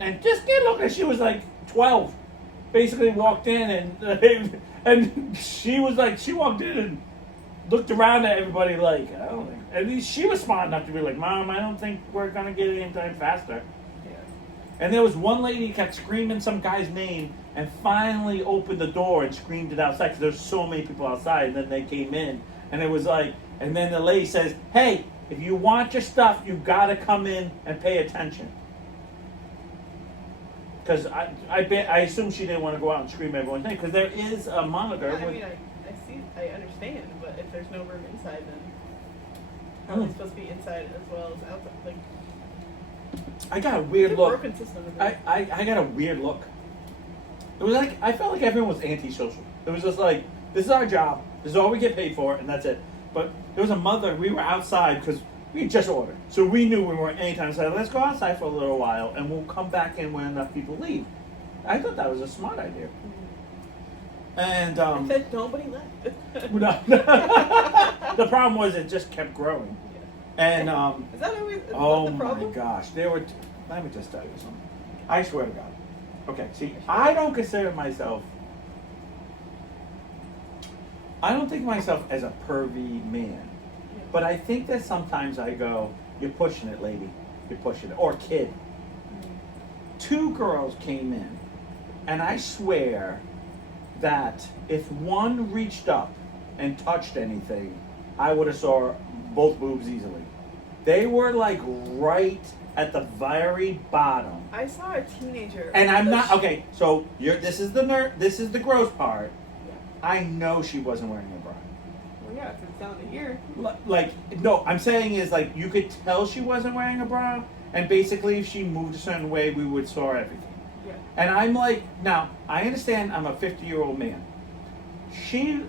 And just get looking. She was like 12. Basically walked in and and she was like, she walked in and looked around at everybody like, I don't think. At least she was smart enough to be like, Mom, I don't think we're going to get it any time faster. Yeah. And there was one lady who kept screaming some guy's name and finally opened the door and screamed it outside because there's so many people outside. And then they came in and it was like, and then the lady says, hey, if you want your stuff, you got to come in and pay attention. Because I assume she didn't want to go out and scream everyone's name because there is a monitor. Yeah, I mean, I understand, but if there's no room inside, then how are we supposed to be inside as well as outside? Like, I got a weird it's a look. broken system. Isn't it? I got a weird look. It was like, I felt like everyone was antisocial. It was just like, this is our job. This is all we get paid for, and that's it. But there was a mother, we were outside because we just ordered. So we knew we weren't anytime. So let's go outside for a little while, and we'll come back in when enough people leave. I thought that was a smart idea. And I said nobody left. the problem was it just kept growing. Yeah. And Is that always oh the problem? my gosh, let me just tell you something. I swear to God. Okay, see, I don't consider myself, I don't think myself as a pervy man. Yeah. But I think that sometimes I go, you're pushing it, lady. You're pushing it. Or kid. Mm-hmm. 2 girls came in, and I swear that if one reached up and touched anything, I would have saw both boobs easily. They were like right at the very bottom. I saw a teenager. And I'm not okay. So this is the gross part. Yeah. I know she wasn't wearing a bra. Well, yeah, if it's down to here. Like no, I'm saying is like you could tell she wasn't wearing a bra, and basically if she moved a certain way, we would saw everything. Yeah. And I'm like, now I understand I'm a 50-year-old man. She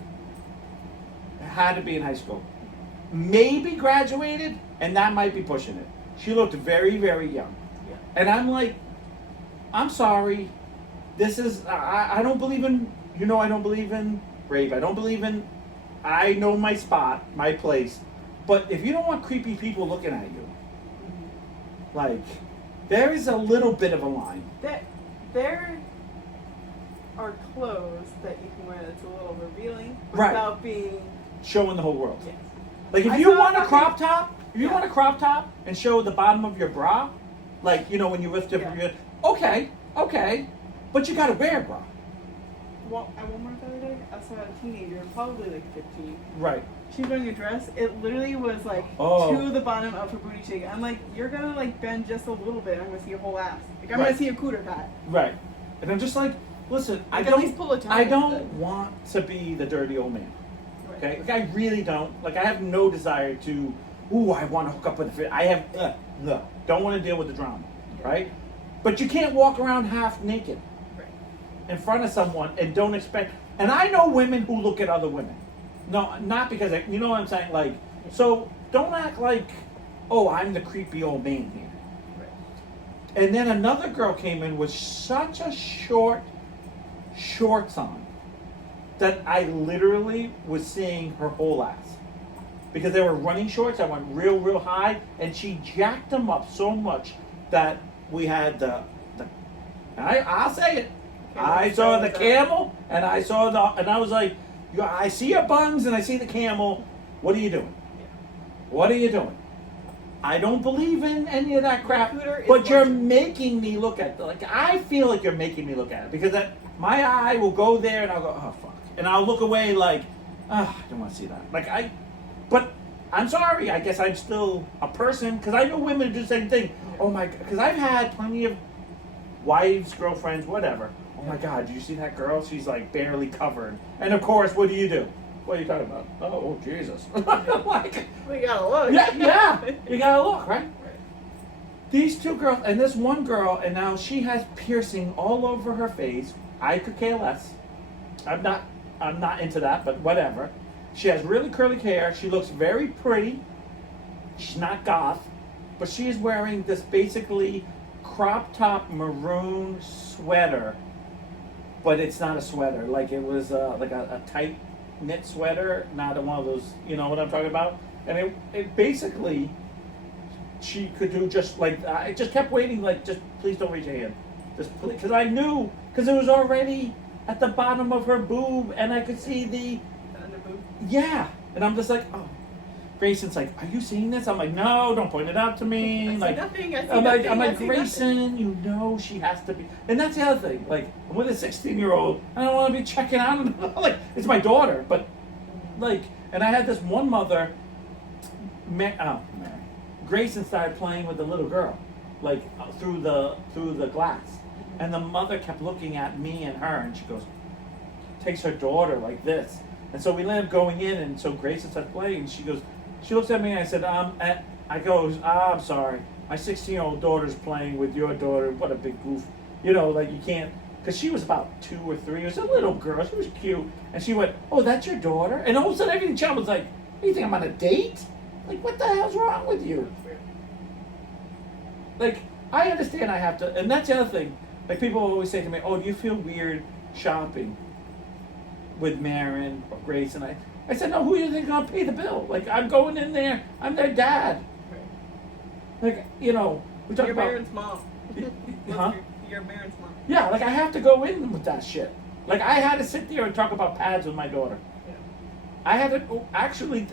had to be in high school, maybe graduated, and that might be pushing it. She looked very, very young. Yeah. And I'm like, I'm sorry. This is, I don't believe in, I don't believe in rape. I know my spot, my place. But if you don't want creepy people looking at you, Mm-hmm. like, there is a little bit of a line. There are clothes that you can wear that's a little revealing Right. without being. Showing the whole world. Yes. Like, if I you saw want a something- crop top, Yeah. and show the bottom of your bra, Like, when you lift up Yeah. okay, but you gotta wear a bra. Well, at Walmart the other day, I saw a teenager, probably like 15. Right. She's wearing a dress. It literally was like Oh. to the bottom of her booty cheek. I'm like, you're gonna like bend just a little bit. I'm gonna see your whole ass. Like I'm Right. gonna see a cooter pat. Right. And I'm just like, listen, I At least pull a tie. I don't want to be the dirty old man. Right. Okay? Like, I really don't. Like, I have no desire to, I want to hook up with a fit. I have, no. Don't want to deal with the drama. Right? But you can't walk around half naked in front of someone and don't expect. And I know women who look at other women. No, not because you know what I'm saying. Like, so don't act like, I'm the creepy old man here. Right. And then another girl came in with such a shorts on that I literally was seeing her whole ass because they were running shorts. I went real high, and she jacked them up so much that we had I'll say it. I saw the camel, and I was like, I see your bungs, and I see the camel. What are you doing? What are you doing? I don't believe in any of that crap, but you're making me look at it. Like, I feel like you're making me look at it because my eye will go there, and I'll go, oh fuck, and I'll look away like, I don't want to see that. But I'm sorry. I guess I'm still a person because I know women do the same thing. Oh my, because I've had plenty of wives, girlfriends, whatever. Oh my God, did you see that girl? She's like barely covered. And of course, what do? What are you talking about? Oh, Jesus. Like, We gotta look. yeah, you gotta look, right? These two girls, and this one girl, and now she has piercing all over her face. I could care less. I'm not into that, but whatever. She has really curly hair. She looks very pretty. She's not goth, but she is wearing this basically crop top maroon sweater, but it's not a sweater. Like it was like a tight knit sweater, not one of those. You know what I'm talking about? And it basically, she could do just like I just kept waiting. Like, just please don't raise your hand, just because I knew because it was already at the bottom of her boob, and I could see the Under boob. yeah, and I'm just like, oh. Grayson's like, are you seeing this? I'm like, no, don't point it out to me. I see Like, nothing. I see I'm nothing. like, I see Grayson, you know she has to be. And that's the other thing. Like, I'm with a 16-year-old. I don't want to be checking out. Like, it's my daughter, but like, and I had this one mother. Grayson started playing with the little girl, like through the glass, and the mother kept looking at me and her, and she goes, takes her daughter like this, and so we ended up going in, and so Grayson started playing, and she goes. She looks at me and I said, I'm sorry. My 16-year-old daughter's playing with your daughter. What a big goof. You know, like you can't, because she was about 2 or 3. It was a little girl. She was cute. And she went, oh, that's your daughter? And all of a sudden, every child was like, you think I'm on a date? Like, what the hell's wrong with you? Like, I understand I have to, and that's the other thing. Like, people always say to me, oh, do you feel weird shopping with Marin or Grace? And I said, no, who do you think is going to pay the bill? Like, I'm going in there. I'm their dad. Like, we talk Your about... Marin's mom. Huh? Your Marin's mom. Yeah, like, I have to go in with that shit. Like, I had to sit there and talk about pads with my daughter. Yeah. I had to... Actually,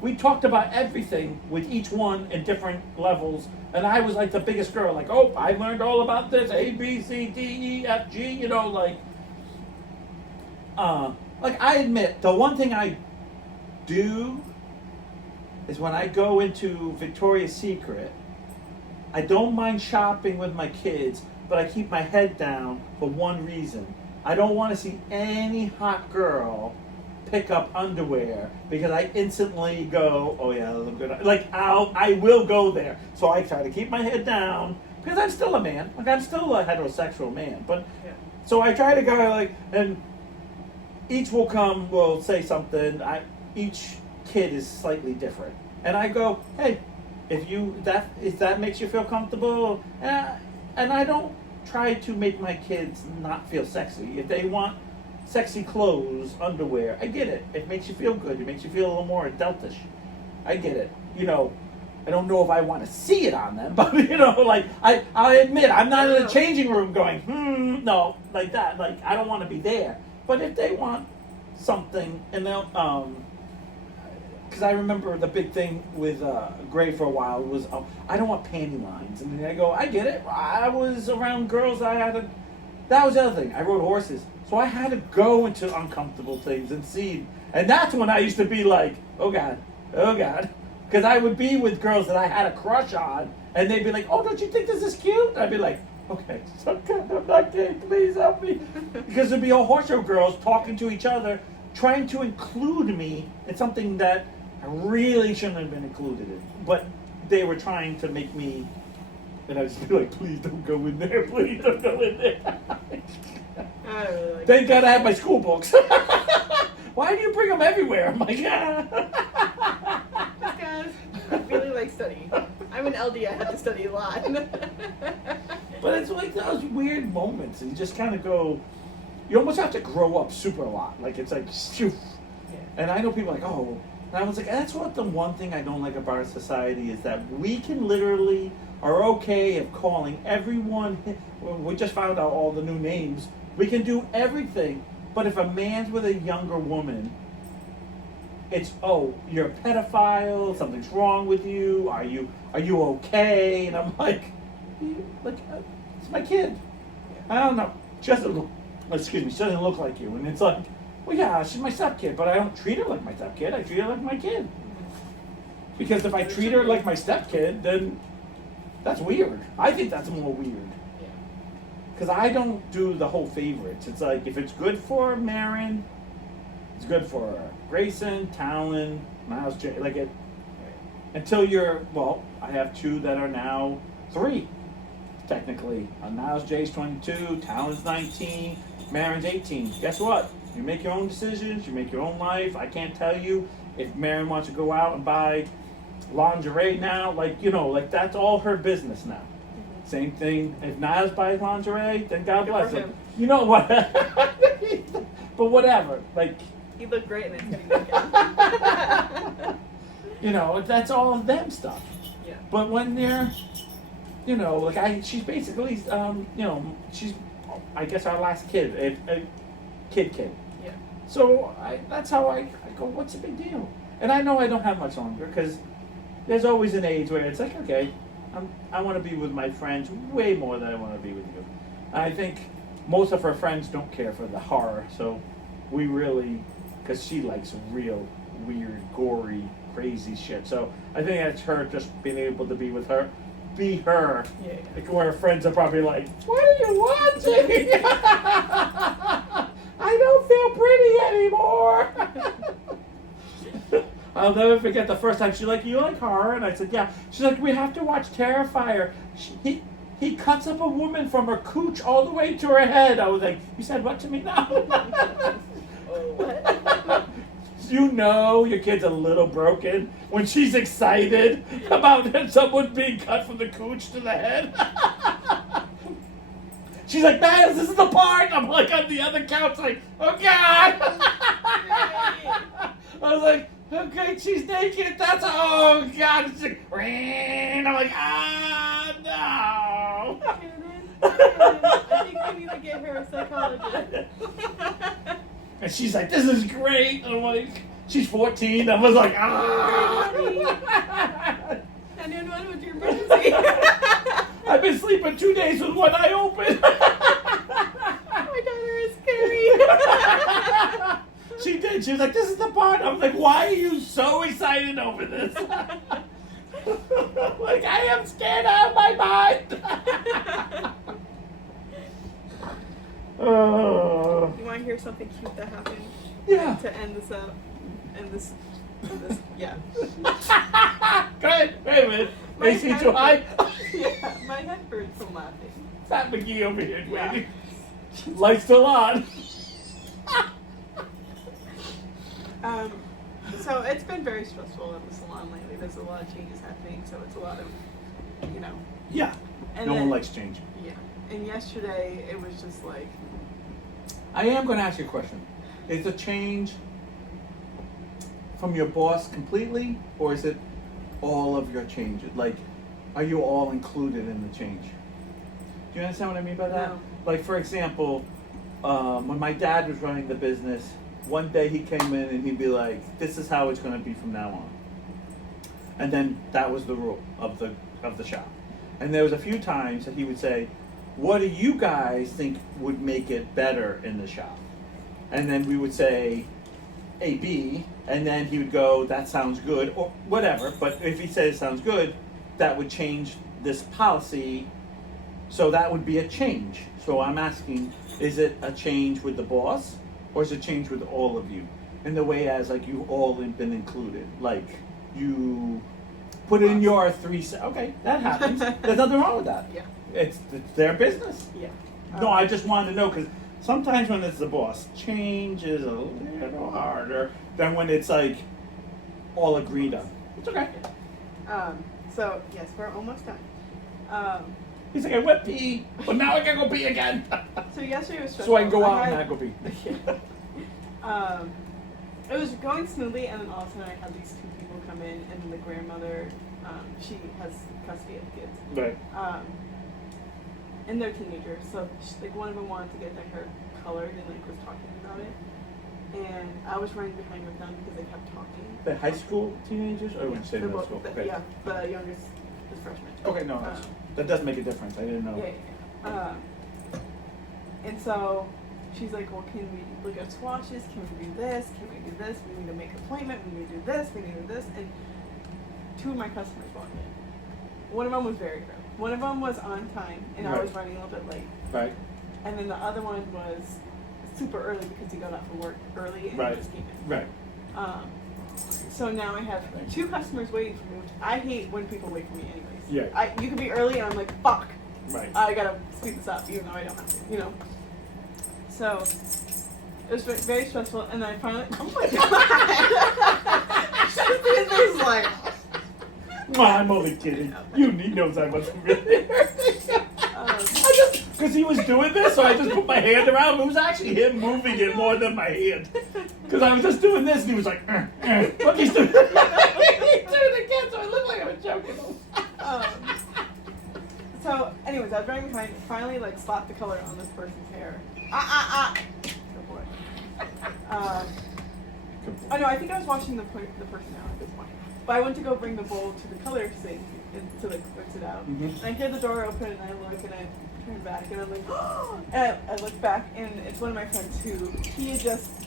we talked about everything with each one in different levels. And I was, like, the biggest girl. Like, oh, I learned all about this. A, B, C, D, E, F, G. Like, I admit, the one thing I do is when I go into Victoria's Secret, I don't mind shopping with my kids, but I keep my head down for one reason. I don't want to see any hot girl pick up underwear because I instantly go, oh yeah, that look good. Like, I will go there. So I try to keep my head down because I'm still a man. Like, I'm still a heterosexual man. But Yeah. so I try to go like, and each will say something. Each kid is slightly different, and I go, hey, if that makes you feel comfortable, and I don't try to make my kids not feel sexy. If they want sexy clothes, underwear, I get it. It makes you feel good. It makes you feel a little more adultish. I get it. I don't know if I want to see it on them, but like I admit I'm not in the changing room going, no, like that. Like, I don't want to be there. But if they want something, and because I remember the big thing with Gray for a while was, I don't want panty lines. And then I go, I get it. I was around girls. That was the other thing. I rode horses. So I had to go into uncomfortable things and see. And that's when I used to be like, oh God. Because I would be with girls that I had a crush on. And they'd be like, oh, don't you think this is cute? I'd be like, okay, I'm not gay. Please help me. Because there'd be all horse show girls talking to each other, trying to include me in something that I really shouldn't have been included in. But they were trying to make me, and I'd just be like, please don't go in there, please don't go in there. I don't really like Thank God I have my school books. Why do you bring them everywhere? I'm like, Because I really like studying. I'm an LD, I have to study a lot. But it's like those weird moments, and you just kind of go, you almost have to grow up super a lot. Like, it's like, shoo. Yeah. And I know people are like, oh, and I was like, that's what the one thing I don't like about our society is that we can literally are okay of calling everyone, we just found out all the new names, we can do everything, but if a man's with a younger woman, it's, oh, you're a pedophile, something's wrong with you, are you okay? And I'm like, it's my kid. I don't know. She doesn't look like you. And it's like, well, yeah, she's my stepkid, but I don't treat her like my stepkid. I treat her like my kid. Because if I treat her like my stepkid, then that's weird. I think that's more weird. Because I don't do the whole favorites. It's like, if it's good for Marin, it's good for Grayson, Talon, Miles J. Like it, until I have two that are now 3, technically. Miles J's 22, Talon's 19, Marin's 18. Guess what? You make your own decisions, you make your own life. I can't tell you if Marin wants to go out and buy lingerie now, like that's all her business now. Same thing, if Niles buys lingerie, then God bless him. You know what? But whatever, like. He looked great in it. That's all of them stuff. Yeah. But when they're, she's basically, she's, I guess our last kid, a kid. Yeah. So that's how I go, what's the big deal? And I know I don't have much longer because there's always an age where it's like, okay, I want to be with my friends way more than I want to be with you. And I think most of her friends don't care for the horror, so we really, because she likes real weird, gory, crazy shit. So I think that's her just being able to be with her. Be her. Yeah. Like where her friends are probably like, what are you watching? I don't feel pretty anymore. I'll never forget the first time she's like, you like horror? And I said, yeah. She's like, we have to watch Terrifier. He cuts up a woman from her cooch all the way to her head. I was like, you said what to me now? What? You know your kid's a little broken when she's excited about someone being cut from the cooch to the head. She's like, Niles, this is the part. I'm like on the other couch like, oh God. I was like, okay, she's naked. Oh God. It's like, I'm like, no. I think we need to get her a psychologist. And she's like, this is great. And I'm like, she's 14. I was like, I didn't know what your emergency. I've been sleeping 2 days with one eye open. My daughter is scary. She did. She was like, this is the part. I was like, why are you so excited over this? Like, I am scared out of my mind. You want to hear something cute that happened? Yeah. To end this up. Yeah. Go ahead. Wait a minute. AC too high? Yeah, my head hurts from laughing. Fat McGee over here Yeah. waiting. Lights still on. So it's been very stressful at the salon lately. There's a lot of changes happening, so it's a lot of, Yeah. And no then, one likes change. Yeah. And yesterday, it was just like... I am going to ask you a question. Is the change from your boss completely, or is it all of your changes? Like, are you all included in the change? Do you understand what I mean by that? No. Like, for example, when my dad was running the business, one day he came in and he'd be like, "This is how it's going to be from now on." And then that was the rule of the shop. And there was a few times that he would say, "What do you guys think would make it better in the shop?" And then we would say A, B, and then he would go, "That sounds good," or whatever. But if he said it sounds good, that would change this policy. So that would be a change. So I'm asking, is it a change with the boss, or is it a change with all of you? In the way as like you all been included, like you put in your 3 cents. Okay, that happens. There's nothing wrong with that. Yeah. It's their business. Yeah. No, I just wanted to know because sometimes when it's the boss, change is a little harder than when it's like all agreed on. It's okay. So yes, we're almost done. He's like, I went pee, but now I gotta go pee again. So yesterday was stressful. So I can go out and not go pee. It was going smoothly, and then all of a sudden I had these 2 people come in, and then the grandmother, she has custody of the kids. Right. And they're teenagers, so like one of them wanted to get their hair colored and like was talking about it, and I was running behind with them because they kept talking. The high school teenagers, or would you say They're middle both- school? the- Yeah, the youngest is freshman. Okay, no, that does make a difference. I didn't know. Yeah. And so she's like, well, can we look at swatches? Can we do this? Can we do this? We need to make an appointment. We need to do this. We need to do this. And 2 of my customers walked in. One of them was very early. One of them was on time, and I was running a little bit late. Right. And then the other one was super early because he got off of work early and Right. he just came in. Right. So now I have 2 customers waiting for me, which I hate when people wait for me anyways. Yeah. You could be early and I'm like, fuck. Right. I gotta speed this up, even though I don't have to, you know. So it was very stressful, and then I finally. Oh my god! His face is like. Well, I'm only kidding. He knows I wasn't really because he was doing this, so I just put my hand around him. It was actually him moving it more than my hand. Because I was just doing this, and he was like, Look, he's doing it again, so I looked like I was joking. So, anyways, I was running behind, finally, like, slapped the color on this person's hair. Good boy. Oh no, I think I was watching the person out at this point. But I went to go bring the bowl to the color sink to like fix it out. Mm-hmm. And I hear the door open, and I look, and I turn back, and I'm like, and I look back, and it's one of my friends who he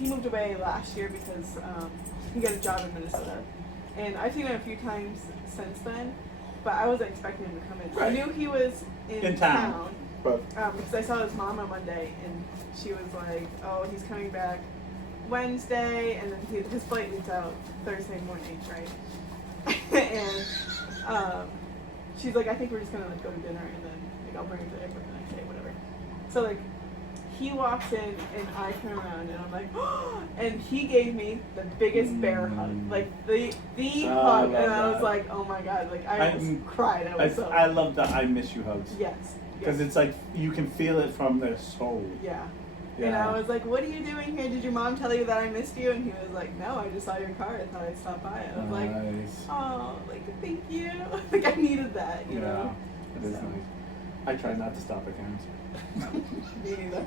moved away last year because he got a job in Minnesota, and I've seen him a few times since then, but I wasn't expecting him to come in. So I knew he was in town. But Because I saw his mom on Monday, and she was like, "Oh, he's coming back Wednesday, and then his flight leaves out Thursday morning, right?" And she's like, "I think we're just gonna like go to dinner, and then like I'll bring him to the airport the next day, whatever." So like, he walks in, and I turn around, and I'm like, and he gave me the biggest bear hug, like the hug, and I was that. Like, "Oh my god!" Like I almost cried. I love the "I miss you" hugs. Yes. Because it's like you can feel it from their soul. Yeah. And I was like, "What are you doing here? Did your mom tell you that I missed you?" And he was like, "No, I just saw your car. I thought I'd stop by." I was like, "Oh, like thank you." Like I needed that, you know. It is nice. I try not to stop at Karen's. Me neither.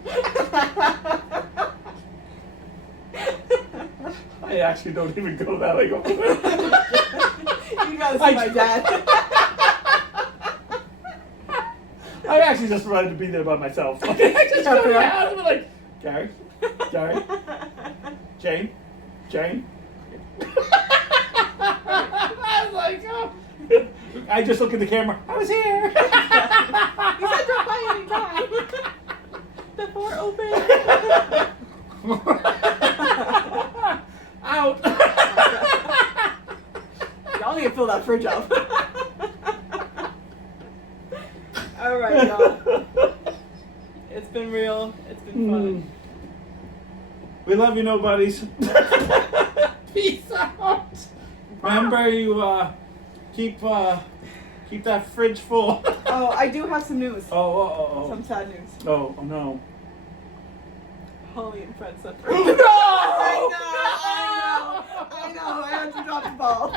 I actually don't even go that way. You gotta see my dad. I actually just wanted to be there by myself. I just go to the house and be like, Gary, Jane. I was like, oh. I just look at the camera. I was here. You said drop by anytime. The door open. Out. Y'all need to fill that fridge up. All right, y'all. It's been real. It's been fun. We love you, nobodies. Peace out. Remember, you keep that fridge full. Oh, I do have some news. Oh. Some sad news. Oh no. Holly and Fred separated. No! I know. I had to drop the ball.